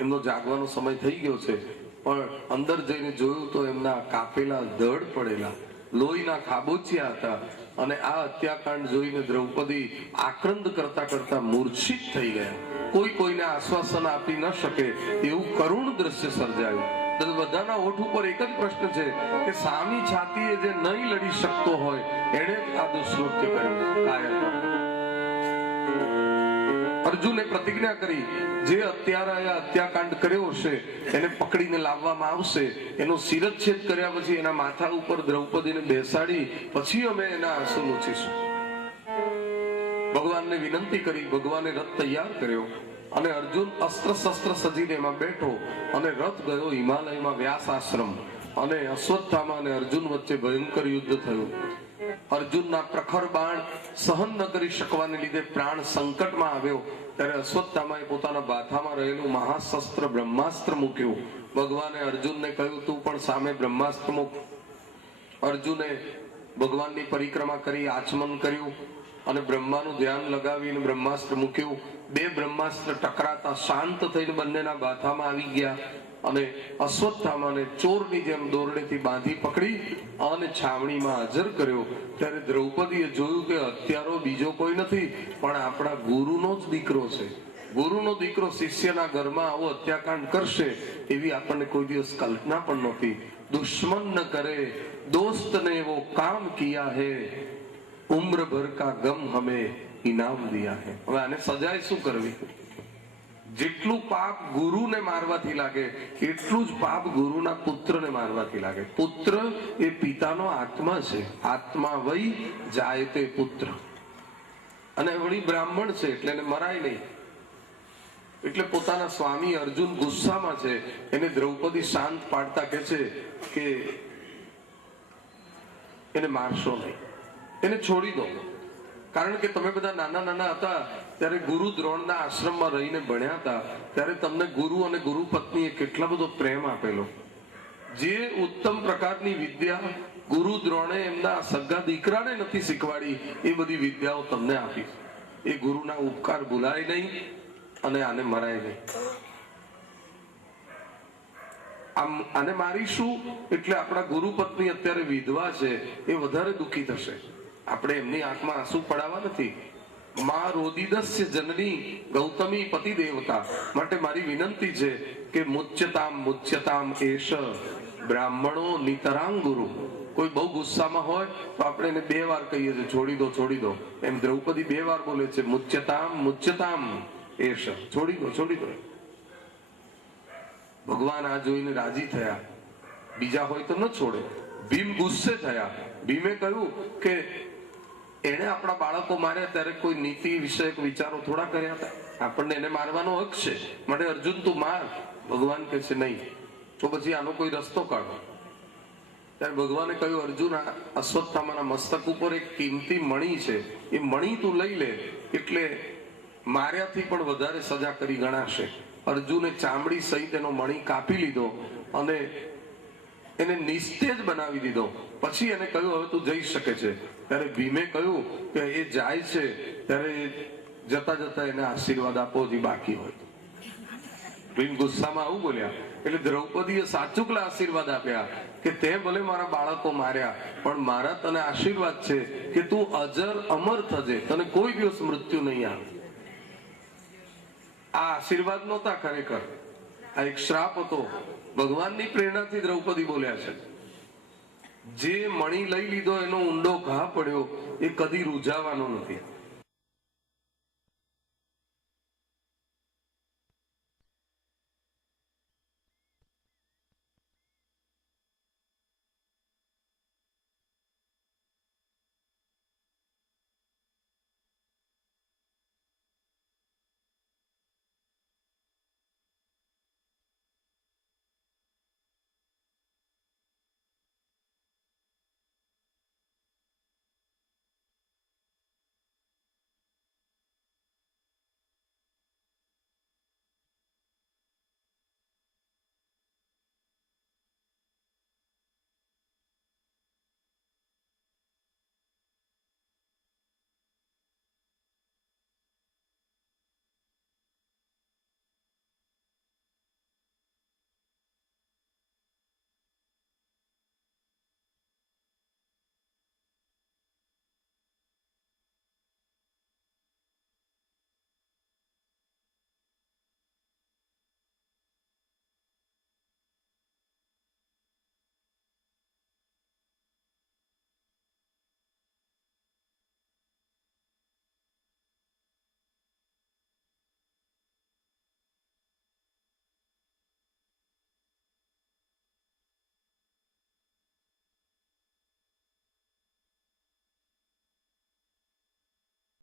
એમનો જાગવાનો સમય થઈ ગયો છે. પણ અંદર જઈને જોયું તો એમના કાપેલા ધડ પડેલા, લોહીના ખાબોચિયા હતા. અને આ હત્યાકાંડ જોઈને દ્રૌપદી આક્રંદ કરતા કરતા મૂર્છિત થઈ ગયા. કોઈ કોઈને આશ્વાસન આપી ન શકે એવું કરુણ દ્રશ્ય સર્જાયું. બધાના ઓઠ ઉપર એક જ પ્રશ્ન છે કે સામી છાતીએ જે નહીં લડી શકતો હોય એને આ દુષ્કૃત્ય કર્યું. કાયર અર્જુને પ્રતિજ્ઞા કરી, જે અત્યારે હત્યાકાંડ કર્યો હશે એને પકડીને લાવવામાં આવશે. એનો શિરચ્છેદ કર્યા પછી એના માથા ઉપર દ્રૌપદીને બેસાડી પછી અમે એના આંસુ લૂછીશું. ભગવાનને વિનંતી કરી, ભગવાને રથ તૈયાર કર્યો અને અર્જુન અસ્ત્ર શસ્ત્ર સજીને એમાં બેઠો અને રથ ગયો હિમાલયમાં વ્યાસ આશ્રમ. અને અશ્વત્થામા અને અર્જુન વચ્ચે ભયંકર યુદ્ધ થયું. અર્જુનના પ્રખર બાણ સહન ન કરી શકવાને લીધે પ્રાણ સંકટમાં આવ્યો. ત્યારે અશ્વત્થામાએ પોતાના બાથામાં રહેલું મહાશસ્ત્ર બ્રહ્માસ્ત્ર મૂક્યું. ભગવાને અર્જુનને કહ્યું, તું પણ સામે બ્રહ્માસ્ત્ર મૂક. અર્જુને ભગવાનની પરિક્રમા કરી, આચમન કર્યું અને બ્રહ્માનું ધ્યાન લગાવીને બ્રહ્માસ્ત્ર મૂક્યું. 2 બ્રહ્માસ્ત્ર ટકરાતા શાંત થઈને બંનેના બાથામાં આવી ગયા અને અશ્વત્થામાને ચોરની જેમ દોરડેથી બાંધી પકડી અને છાવણીમાં હાજર કર્યો. ત્યારે દ્રૌપદીએ જોયું કે હત્યારો બીજો કોઈ નથી પણ આપણા ગુરુનો જ દીકરો છે. ગુરુનો દીકરો શિષ્યના ઘરમાં આવો હત્યાકાંડ કરશે એવી આપણને કોઈ દિવસ કલ્પના પણ નહોતી. દુશ્મન ન કરે દોસ્ત ને વો કામ કિયા હે, ઉમ્ર ભર કા ગમ હમે ઇનામ દિયા હે. હવે આને સજાય શું કરવી? જેટલું પાપ ગુરુને મારવાથી લાગે એટલું જ પાપ ગુરુના પુત્રને મારવાથી લાગે. પુત્ર એ પિતાનો આત્મા છે. આત્મા વહી જાય તે પુત્ર. અને વળી બ્રાહ્મણ છે એટલે એને મરાય નહીં. એટલે પોતાના સ્વામી અર્જુન ગુસ્સામાં છે, એને દ્રૌપદી શાંત પાડતા કહે છે કે એને મારશો નહીં, એને છોડી દો. કારણ કે તમે બધા નાના નાના હતા ત્યારે ગુરુ દ્રોણના આશ્રમમાં રહીને ભણ્યા હતા. ત્યારે તમને ગુરુ અને ગુરુ પત્નીએ કેટલા બધો પ્રેમ આપેલો. જે ઉત્તમ પ્રકારની વિદ્યા ગુરુ દ્રોણે એમના સગા દીકરાને નથી શીખવાડી એ બધી વિદ્યાઓ તમને આપી. એ ગુરુના ઉપકાર ભૂલાય નહીં અને આને મરાય નહીં. આને મારીશું એટલે આપણા ગુરુ પત્ની અત્યારે વિધવા છે એ વધારે દુઃખી થશે. આપણે એમની આંખમાં આંસુ પડાવવા નથી. માં રોદિદસ્ય જનની ગૌતમી પતિ દેવતા. માટે મારી વિનંતી છે કે મુચ્યતામ એશ બ્રાહ્મણો નિતરાંગ ગુરુ. કોઈ બહુ ગુસ્સામાં હોય તો આપણે એને 2 વાર કહીએ છીએ, છોડી દો છોડી દો. એમ દ્રૌપદી 2 વાર બોલે છે, મુચ્યતામ એશ, છોડી દો છોડી દો. ભગવાન આ જોઈને રાજી થયા. બીજા હોય તો ન છોડે. ભીમ ગુસ્સે થયા. ભીમે કહ્યું કે એને આપણા બાળકો માર્યા ત્યારે કોઈ નીતિ વિષયક વિચારો થોડા કર્યા હતા. આપણને એને મારવાનો હક છે, માટે અર્જુન તું માર. ભગવાન કહે છે નહીં. તો પછી આનો કોઈ રસ્તો કાઢો. ત્યારે ભગવાને કહ્યું, અર્જુન, આ અશ્વત્થામાના મસ્તક ઉપર એક કિંમતી મણી છે, એ મણી તું લઈ લે એટલે માર્યાથી પણ વધારે સજા કરી ગણાશે. અર્જુને ચામડી સહિત એનો મણી કાપી લીધો અને એને નિસ્તેજ બનાવી દીધો. પછી એને કહ્યું, હવે તું જઈ શકે છે. ત્યારે ભીમે કહ્યું કે એ જાય છે ત્યારે જતા જતા એને આશીર્વાદ આપો જે બાકી હોય. ભીમ ગુસ્સામાં આવું બોલ્યા એટલે દ્રૌપદીએ સાચુકલા આશીર્વાદ આપ્યા કે તે ભલે મારા બાળકો માર્યા, પણ મારા તને આશીર્વાદ છે કે તું અજર અમર થજે, તને કોઈ દિવસ મૃત્યુ નહીં આવે. આ આશીર્વાદ નહોતા ખરેખર, આ એક શ્રાપ હતો. ભગવાનની પ્રેરણાથી દ્રૌપદી બોલ્યા છે. જે મણી લઈ લીધો એનો ઊંડો ઘા પડ્યો એ કદી રૂઝાવાનો નથી.